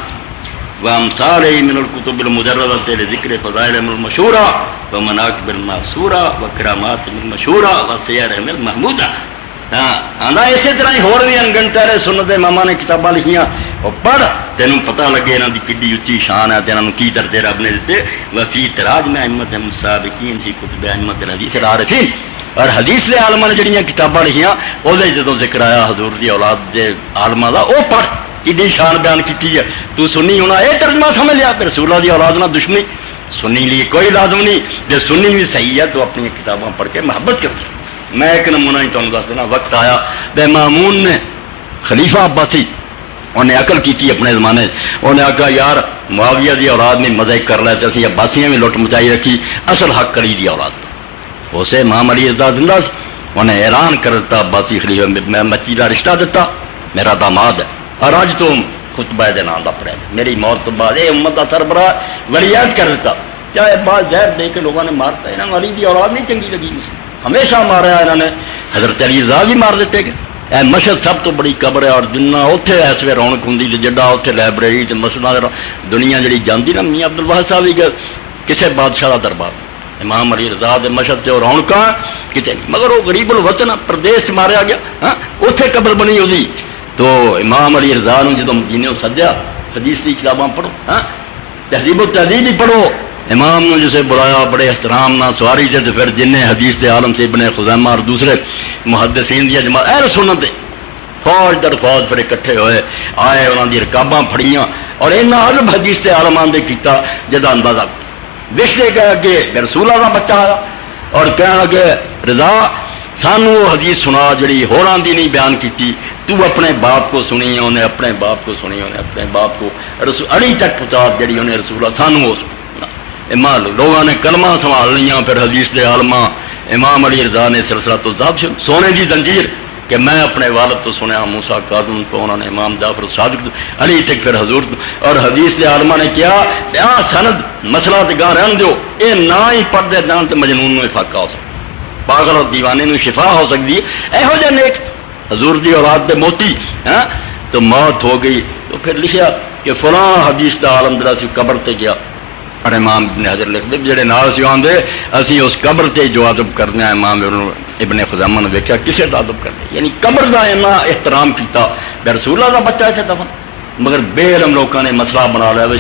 وامثالہ من الکتب المجردۃ لذکر فضائل المشہورہ ومناقب المأثورہ وکرامات المشہورہ وسیر المحمودہ آندا اسی طرح ہی ہور بھی انگن تیرے سنت اماماں نے کتاباں لکھیاں اور پڑھ تینوں پتہ لگے انہاں دی کڈی اچھی شان ہے تے انہاں نوں کی درجے رب نے دتے وفی تراجم ائمۃ السابقین فی کتب ائمۃ الحدیث العارفین اور حدیث دے عالماں نے جڑیاں کتاباں لکھیاں او دے جدوں ذکر آیا حضور دی اولاد دے عالماں دا او پڑھ کڈی شان بیان کیتی ہے تو سنی ہونا اے ترجمہ سمجھ لیا پھر رسول اللہ دی اولاد نہ دشمنی سنی لیے کوئی لازم نہیں جے سنی بھی صحیح ہے تو اپنی کتاباں پڑھ کے محبت کرو میں ایک نمونہ ہی تمہیں دس دینا وقت آیا بے مامون نے خلیفہ عباسی انہیں عقل کی اپنے زمانے انہیں آکھا یار معاویہ دی اولاد میں مزے کر رہے تھے اسی عباسیاں میں لٹ مچائی رکھی اصل حق علی دی اولاد تھا اسے امام علی رضا زندہ سی انہیں اعلان کر دیتا عباسی خلیفہ میں مچی کا رشتہ دیتا میرا داماد ہے اور آج تو خطبہ دے نام دا پڑھے میری موت تو بعد اے امت کا سربراہ ولیعت کر دیتا چاہے بعض زہر دے کے لوگوں نے مارتا ہے انہوں علی دی اولاد نہیں چنگی لگی ہمیشہ مارا انہوں نے حضرت علی رضا بھی مار دیتے کہ اے مشہد سب تو بڑی قبر ہے اور دنیا اتنے اس وی رونق ہوں جڈا اتنے لائبریری مسجد دنیا جڑی جاندی نا میاں عبد الواحد صاحب بھی کسی بادشاہ کا دربار امام علی رضا دے مشہد سے رونق کتنے نہیں مگر وہ غریب الوطن پردیش سے ماریا گیا ہاں اتنے قبر بنی وہی تو امام علی رضا نے جدو مدینے سدیا حدیث کی کتاباں پڑھو ہاں تہذیب و تہذیب ہی پڑھو امام نے جسے بلایا بڑے احترام نہ سواری تھے تو پھر جن حدیث کے عالم سے ابن خزیمہ اور دوسرے محدثین دیا جماعت اہل سنت فوج در فوج پھر اکٹھے ہوئے آئے انہوں نے رکاباں پھڑیاں اور انہاں عجب حدیث کے عالمان دے کیتا جدا اندازہ بچتے گئے اگے رسول اللہ کا بچہ آیا اور کہنے لگے رضا سانو حدیث سنا جڑی ہوراں دی نہیں بیان کیتی تو اپنے باپ کو سنی انہیں اپنے باپ کو سنی انہیں اپنے باپ کو علی تک پہنچا جڑی انہیں رسول اللہ سانو ہو امام لوگوں نے کلمہ سنبھال لیاں، پھر حدیث دے عالماں امام علی رضا نے سلسلہ تو ذاب شروع سونے دی زنجیر کہ میں اپنے والد تو سنیا موسیٰ کاظم تو انہوں نے امام جعفر صادق تو علی تک پھر حضور تو، اور حدیث دے عالماں نے کیا سند مسئلہ تے گاہ رہن دیو، اے نہ ہی پڑھدے جان تے مجنون نو فاقہ ہو سکتا، پاگل اور دیوانے نو شفا ہو سکتی ہے، اے ہو جائے نیک حضور دی اولاد دے موتی ہاں تو موت ہو گئی، تو پھر لکھیا کہ فلاں حدیث دا عالم درا سی قبر تے گیا، اور امام ابن حجر لکھ دے جڑے نال سی آندے اسی اس قبر تے جو ادب کرنے امام ابن خزیمہ نے دیکھا کسے دا ادب کرنے، یعنی قبر دا اتنا احترام کیتا، بے رسول اللہ دا بچہ ہے دفن، مگر بے علم لوگوں نے مسئلہ بنا لیا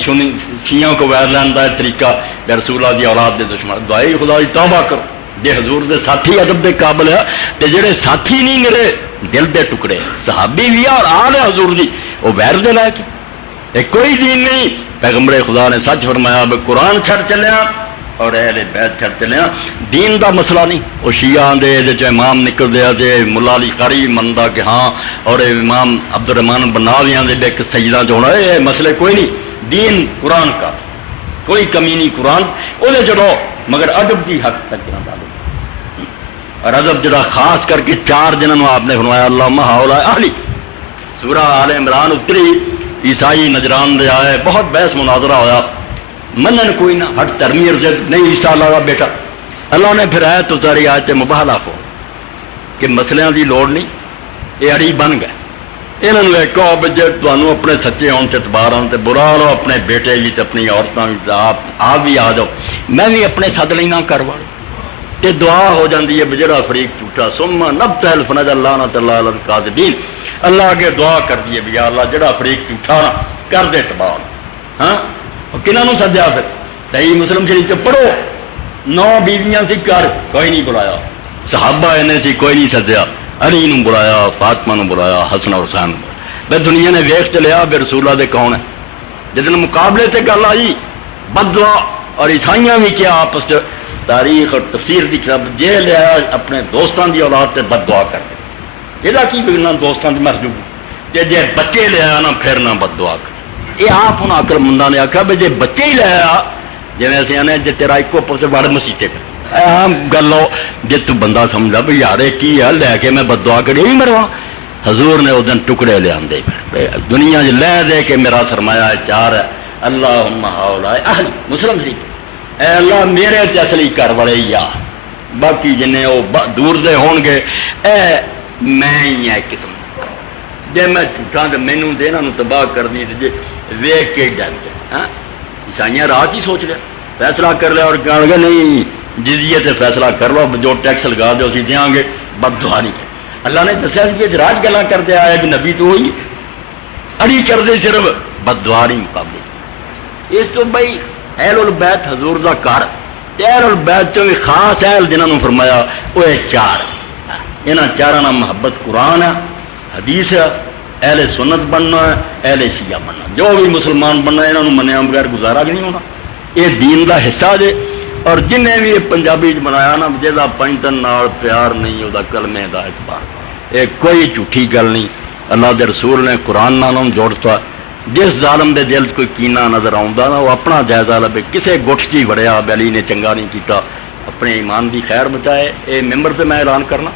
شیعوں کو ویر لین دا طریقہ بے رسول اللہ دی اولاد دے دشمن، دعائی خدا دی توبہ کرو، جے حضور دے ساتھی ادب دے قابل ہے تے جڑے ساتھی نہیں میرے دل دے ٹکڑے صحابی بھی اور آل حضور دی وہ ویر دے لائے کہ کوئی دین نہیں، پیغمبر خدا نے سچ فرمایا بے قرآن چھڑ چلیا اور اہل بیت چھڑ چلیا، دین دا مسئلہ نہیں، وہ شیعہ دے جو امام نکل دیا دے ملا علی قاری مندا کہ ہاں اور امام عبد الرحمن بناویاں دے بے سجدہ جو ہونا ہے مسئلے کوئی نہیں، دین قرآن کا کوئی کمی نہیں، قرآن وہ جڑو مگر ادب دی حق تک نہ ڈالو، اور ادب جڑا خاص کر کے چار جنہوں آپ نے فرمایا اللہم ہؤلاء اہلی، سورہ آل عمران اتری، عیسائی نجران دے آئے، بہت بحث مناظرہ ہویا، منن کوئی نہ ہٹ ترمی ارزت نہیں عیسیٰ اللہ کا بیٹا، اللہ نے پھر آیت اتاری آیت مباہلہ ہو کہ مسئلے دی لوڑ نہیں، یہ اڑی بن گئے، انہوں نے کہو بجے تمہوں اپنے سچے ہون تے اعتبار ہون تے برا لو، اپنے بیٹے بھی تے اپنی عورتاں بھی آپ بھی آ جاؤ، میں بھی اپنے سد لینا کروا تے دعا ہو جاندی ہے بجڑا فریق جھوٹا ثم نبتہل فنجعل لعنۃ اللہ علی الکاذبین، اللہ آگے دعا کر دیے بھی یا اللہ جڑا فریق جھوٹا نا کر دے تباہ، ہاں کنہاں نوں سدیا پھر صحیح مسلم شریف چ پڑھو، 9 بیویاں سی کر کوئی نہیں بلایا، صحابہ اینے سی کوئی نہیں سدیا، علی نوں بلایا، فاطمہ نوں بلایا، حسن اور حسین بے دنیا نے ویخ چلیا بے رسول اللہ دے کون ہے، جدن مقابلے تے گل آئی بد دعا اور عیسائیاں بھی کیا آپس چ تاریخ اور تفسیر دی کتاب جے لیا اپنے دوستان دی اولاد تے بد دعا کر دے، یہ کی بگڑنا دوستان دی مر جو جے بچے لیا نا پھر نہ بد دعا کر، یہ آپ ہوں عقل منداں نے آخیا بھی جے بچے ہی لیا جی اسی آنے جی تیرا ایک پاسے وڑ مسیطے پہ عام گل لو جی تو بندہ سمجھا بھی یار کی ہے لے کے میں بد دعا کری بھی مروا، حضور نے اس دن ٹکڑے لے آندے دنیا لے دے کے میرا سرمایہ چار ہے، اللہم ہؤلاء اہل مسلم شریف، اے اللہ میرے اصلی گھر والے یا باقی جن وہ دور دے ہون گے، اے میں ہی ہے قسم جی میں جھوٹا تو مینوں دے انہوں تباہ کرنی جی ویک کے ڈر گیا، عیسائیاں رات ہی سوچ لیا فیصلہ کر لیا اور کہنے لگے نہیں جزیے تے فیصلہ کر لو جو ٹیکس لگا دو اسی دیاں گے، بد دعا نہیں کر، اللہ نے دسیا کہ راج گلا کر دیا ہے نبی تو ہوئی اڑی کر دے صرف بد دعا نہیں مقابلے، اس تو بھائی اہل البیت حضور دا گھر، اہل البیت چوں خاص اہل جنہوں نے فرمایا وہ چار، انہاں چاراں نال محبت قرآن ہے، حدیث ہے، اہل سنت بننا ہے، اہل شیعہ بننا، جو بھی مسلمان بننا انہوں نے منیا بغیر گزارا بھی نہیں ہونا، یہ دین دا حصہ دے، اور جن نے بھی یہ پنجابی بنایا نا جہاں پنجتن نال پیار نہیں وہ کلمے دا اعتبار، یہ کوئی جھوٹھی گل نہیں، اللہ دے رسول نے قرآن نال جوڑتا، جس ظالم دے دل کوئی کینہ نظر آؤں نا وہ اپنا جائزہ لبے، کسے گٹھ کی وڑیا علی نے چنگا نہیں کیتا، اپنے ایمان دی خیر بچائے، اے ممبر سے میں اعلان کرنا،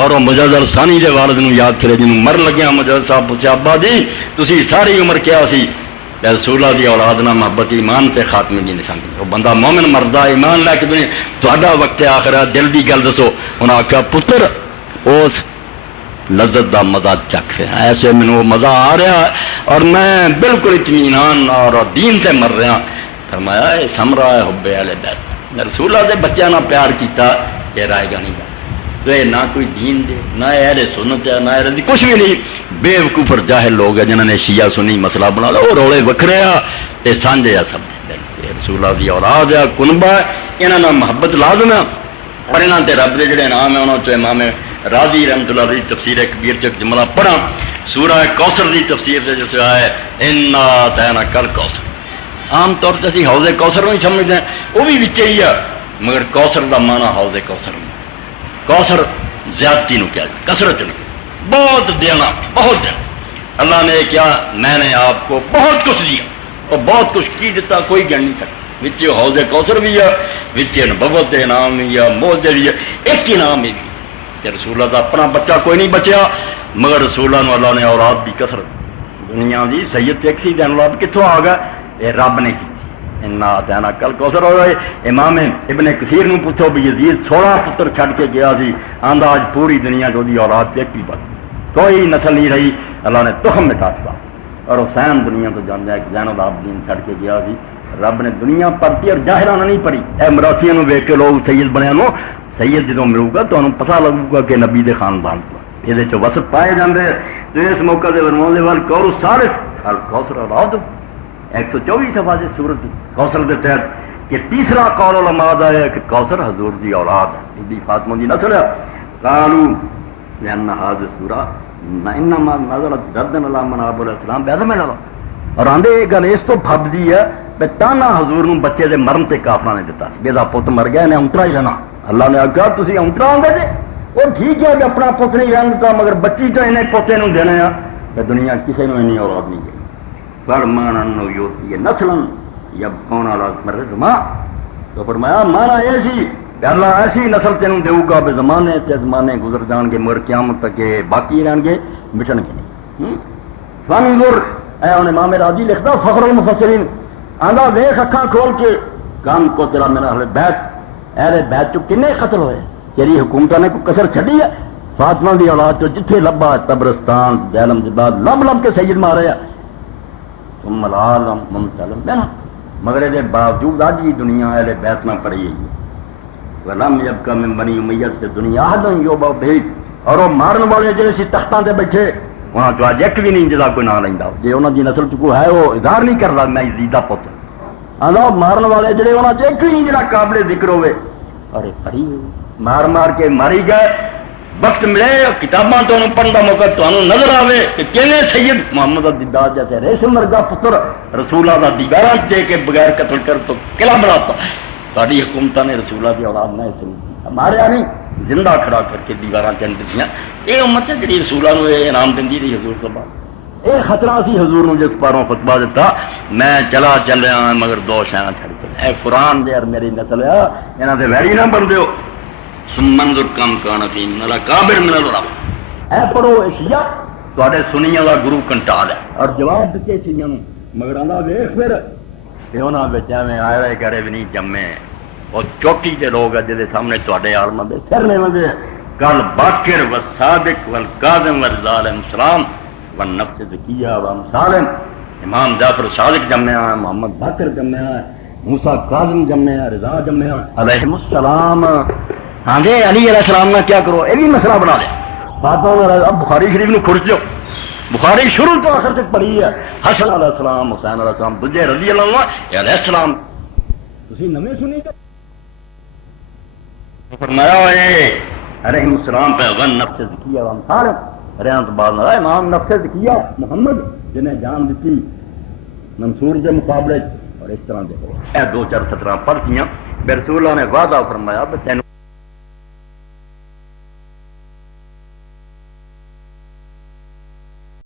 اور وہ مجدد ثانی دے والد نو یاد کرے جنوں مر لگیا مجدد صاحب پوچھا ابا جی تسی ساری عمر کیا سی رسول اللہ دی اولاد نہ محبت ایمان تے خاتمے دی نشانی، وہ بندہ مومن مردا ایمان لے کے دنیا تہاڈا وقت آخرت دل دی گل دسو، انہاں آکھیا پتر اس لذت دا مزہ چکھ رہا، ایسے مینوں مزہ آ رہا ہے اور میں بالکل اطمینان اور دین سے مر رہا، فرمایا اے ثمرہ ہے حب اہل بیت، رسول اللہ دے بچیاں نہ پیار کیتا، یہ رائے گا نہیں گا تو یہ نہ کوئی دین دے نہ اہل سنت ہے نہ اہل کچھ بھی نہیں، بے وقوف اور جاہل لوگ ہیں جنہوں نے شیعہ سنی مسئلہ بنا لو، وہ رولے وکھرے آ یہ سانجے آ سب رسول اللہ دی اولاد ہے کنبہ ہے، انہوں نے محبت لازم ہے، اور انہوں نے رب دے جڑے نام ہیں انہوں نے امام راضی رحمۃ اللہ علیہ تفسیر کبیر چ جملہ پڑھا، سورہ کوثر دی تفسیر سے جس آئے انا اعطیناک کل کوثر، عام طور سے اسی حوض کوثر نہیں سمجھتے ہیں، وہ بھی وچے ہی ہے مگر کوثر دا معنی حوض کوثر میں، کوثر زیادتی نو کیا کثرت نو بہت دینا، بہت دینا، اللہ نے کیا میں نے آپ کو بہت کچھ دیا اور بہت کچھ کی دیتا کوئی گن نہیں سکتا، وچ حوض کوثر بھی ہے، وچ نبوت دے انعام بھی ہے، موت بھی ہے، ایک انعام بھی کہ رسول اللہ دا اپنا بچہ کوئی نہیں بچیا، مگر رسول اللہ اللہ نے اولاد دی کثرت دنیا دی سید ٹیکسی دین اولاد کتوں آ گیا؟ یہ رب نے کی انا دینا کل کوثر ہو رہے۔ امام ابن کثیر نو پوچھو بھی یزید 16 پتر چھڑ کے گیا سی، آندا آج پوری دنیا جو دی اولاد ایک ہی بس، کوئی نسل نہیں رہی، اللہ نے تخم مٹا دیا۔ اور حسین دنیا تو جان جائے زین العابدین چھڑ کے گیا سی، رب نے دنیا پڑھتی اور جاہرانہ نہیں پڑھی۔ اے مراسیاں نو ویکھ کے لوگ سید بنیا نو، سید جدوں ملو گا تو پتہ لگے گا کہ نبی دے خاندان کو یہ وسط پائے جاندے۔ تو اس موقع دے فرماؤندے وال کور سارس الکوثر اولاد 124 صفحہ سے سورۃ کوثر دے تحت کہ تیسرا قول علماء دا ہے کہ کوثر حضور دی اولاد ہے، بی فاطمہ دی نسل ہے۔ قالوا لأن هذه السورة انما نزلت ردا على من ابو الاسلام بعدم اللہ، اور آندے یہ گل اس تو بھب دی ہے کہ تانا حضور نو بچے دے مرن تے کافراں نے دتا سی، بیدا پت مر گیا نے اونٹرا ہی رہنا، اللہ نے آخیا تسی اونٹرا آندے جے، وہ ٹھیک ہے کہ اپنا پت نہیں رہندا مگر بچی تو انہیں پوتے نو دینے آ، کہ دنیا کسی نو اینی اولاد نہیں ہے۔ فرمان انو یوتی نسلا یبقون علی مرزما، تو فرمایا مانا یہ سی کہ اللہ ایسی نسل تینوں دے گا بے زمانے تے زمانے گزر جان گے مگر قیامت تک کے باقی رہن گے، مٹن گے نہیں۔ فانظر اے ان امام راضی لکھدا فخر المفسرین آندا دیکھ اکھاں کھول کے کام کو تیرا من اہل بیت، اہل بیت چ کنے قتل ہوئے، تیری حکومت نے کوئی کسر چھڈی ہے؟ فاطمہ دی اولاد چ جتھے لبا تبرستان دیلم جباد لب لب کے سید مارے ہیں، ثم العالم ممتلم بنا، مگر دے باوجود اج بھی دنیا اہل بیت نہ پڑی ہے۔ ولم یبقى من بنی امیہ سے دنیا احد یوبا بھیج، اور وہ مارن والے جڑے سی تختاں تے بیٹھے وہاں تو اج ایک بھی نہیں جدا کوئی نہ لیندا، جے انہاں دی نسل چ کوئی ہے وہ اظہار نہیں کردا میں یزید دا پتر، اللہ مارن والے جڑے انہاں چ ایک بھی نہیں جڑا قابل ذکر ہوئے، اور پڑھی مار مار کے ماری گئے۔ وقت ملے کتاباں تو پڑھنے کا موقع تمہیں نظر آئے کہ کینے سید محمد الدجال جیسے ریشم ورگا پتر رسول اللہ کا دیگارہ دے کے بغیر قتل کر تو قلعہ بناتا، ساری حکومت نے رسول اللہ کی اولاد نہ ماریا نہیں، زندہ کھڑا کر کے دیوارہ چن دیتی۔ یہ امت ہے جی رسول اللہ نے انعام دینی رہی حضور صلی اللہ علیہ وسلم۔ یہ خطرہ سی حضور نے جس پاروں فتوا دیتا میں چلا چل رہا ہوں مگر دو شاہ چھڑ کے، اے قرآن دے اور میری نسل ہے یہاں سے ویری نہ بن دیو۔ منظر کم کرنا تھی میرا کابر من العرب، اے پڑھو اشیا تواڈے سنیاں دا گرو کنٹال ہے، اور جواب دتے سنیاں نو مگر آندا ویکھ پھر کہ انہاں وچ ایویں آئے ہوئے کرے بھی نہیں جمے، اور چوٹی دے لوگ جے سامنے تواڈے عالماں دے سر نے وندے کل باکر و صادق والکاظم والظالم سلام والنفس ذکیہ و امثالم، امام جعفر صادق جمیا، محمد باکر جمیا، موسیٰ کاظم جمیا، رضا جمیا علیہ السلام۔ ہاں جی علی علیہ السلام نے کیا کرو یہ بھی مسئلہ بنا لیا، اب بخاری شریف نے کھرچ لو، بخاری شروع تو آخر تک پڑھی ہے، حسن علیہ السلام، حسین علیہ السلام، دجے رضی اللہ عنہ علیہ السلام، تسی نویں سنی فرمایا ہے علیہ السلام پہ ون نفس ذکیہ و امثال رحمت بعد نہ امام نفس ذکیہ محمد جنہیں جان دیتی منصور کے مقابلے، اور اس طرح دے اے 2-4 سطریں پڑھتیاں رسول اللہ نے وعدہ فرمایا تینوں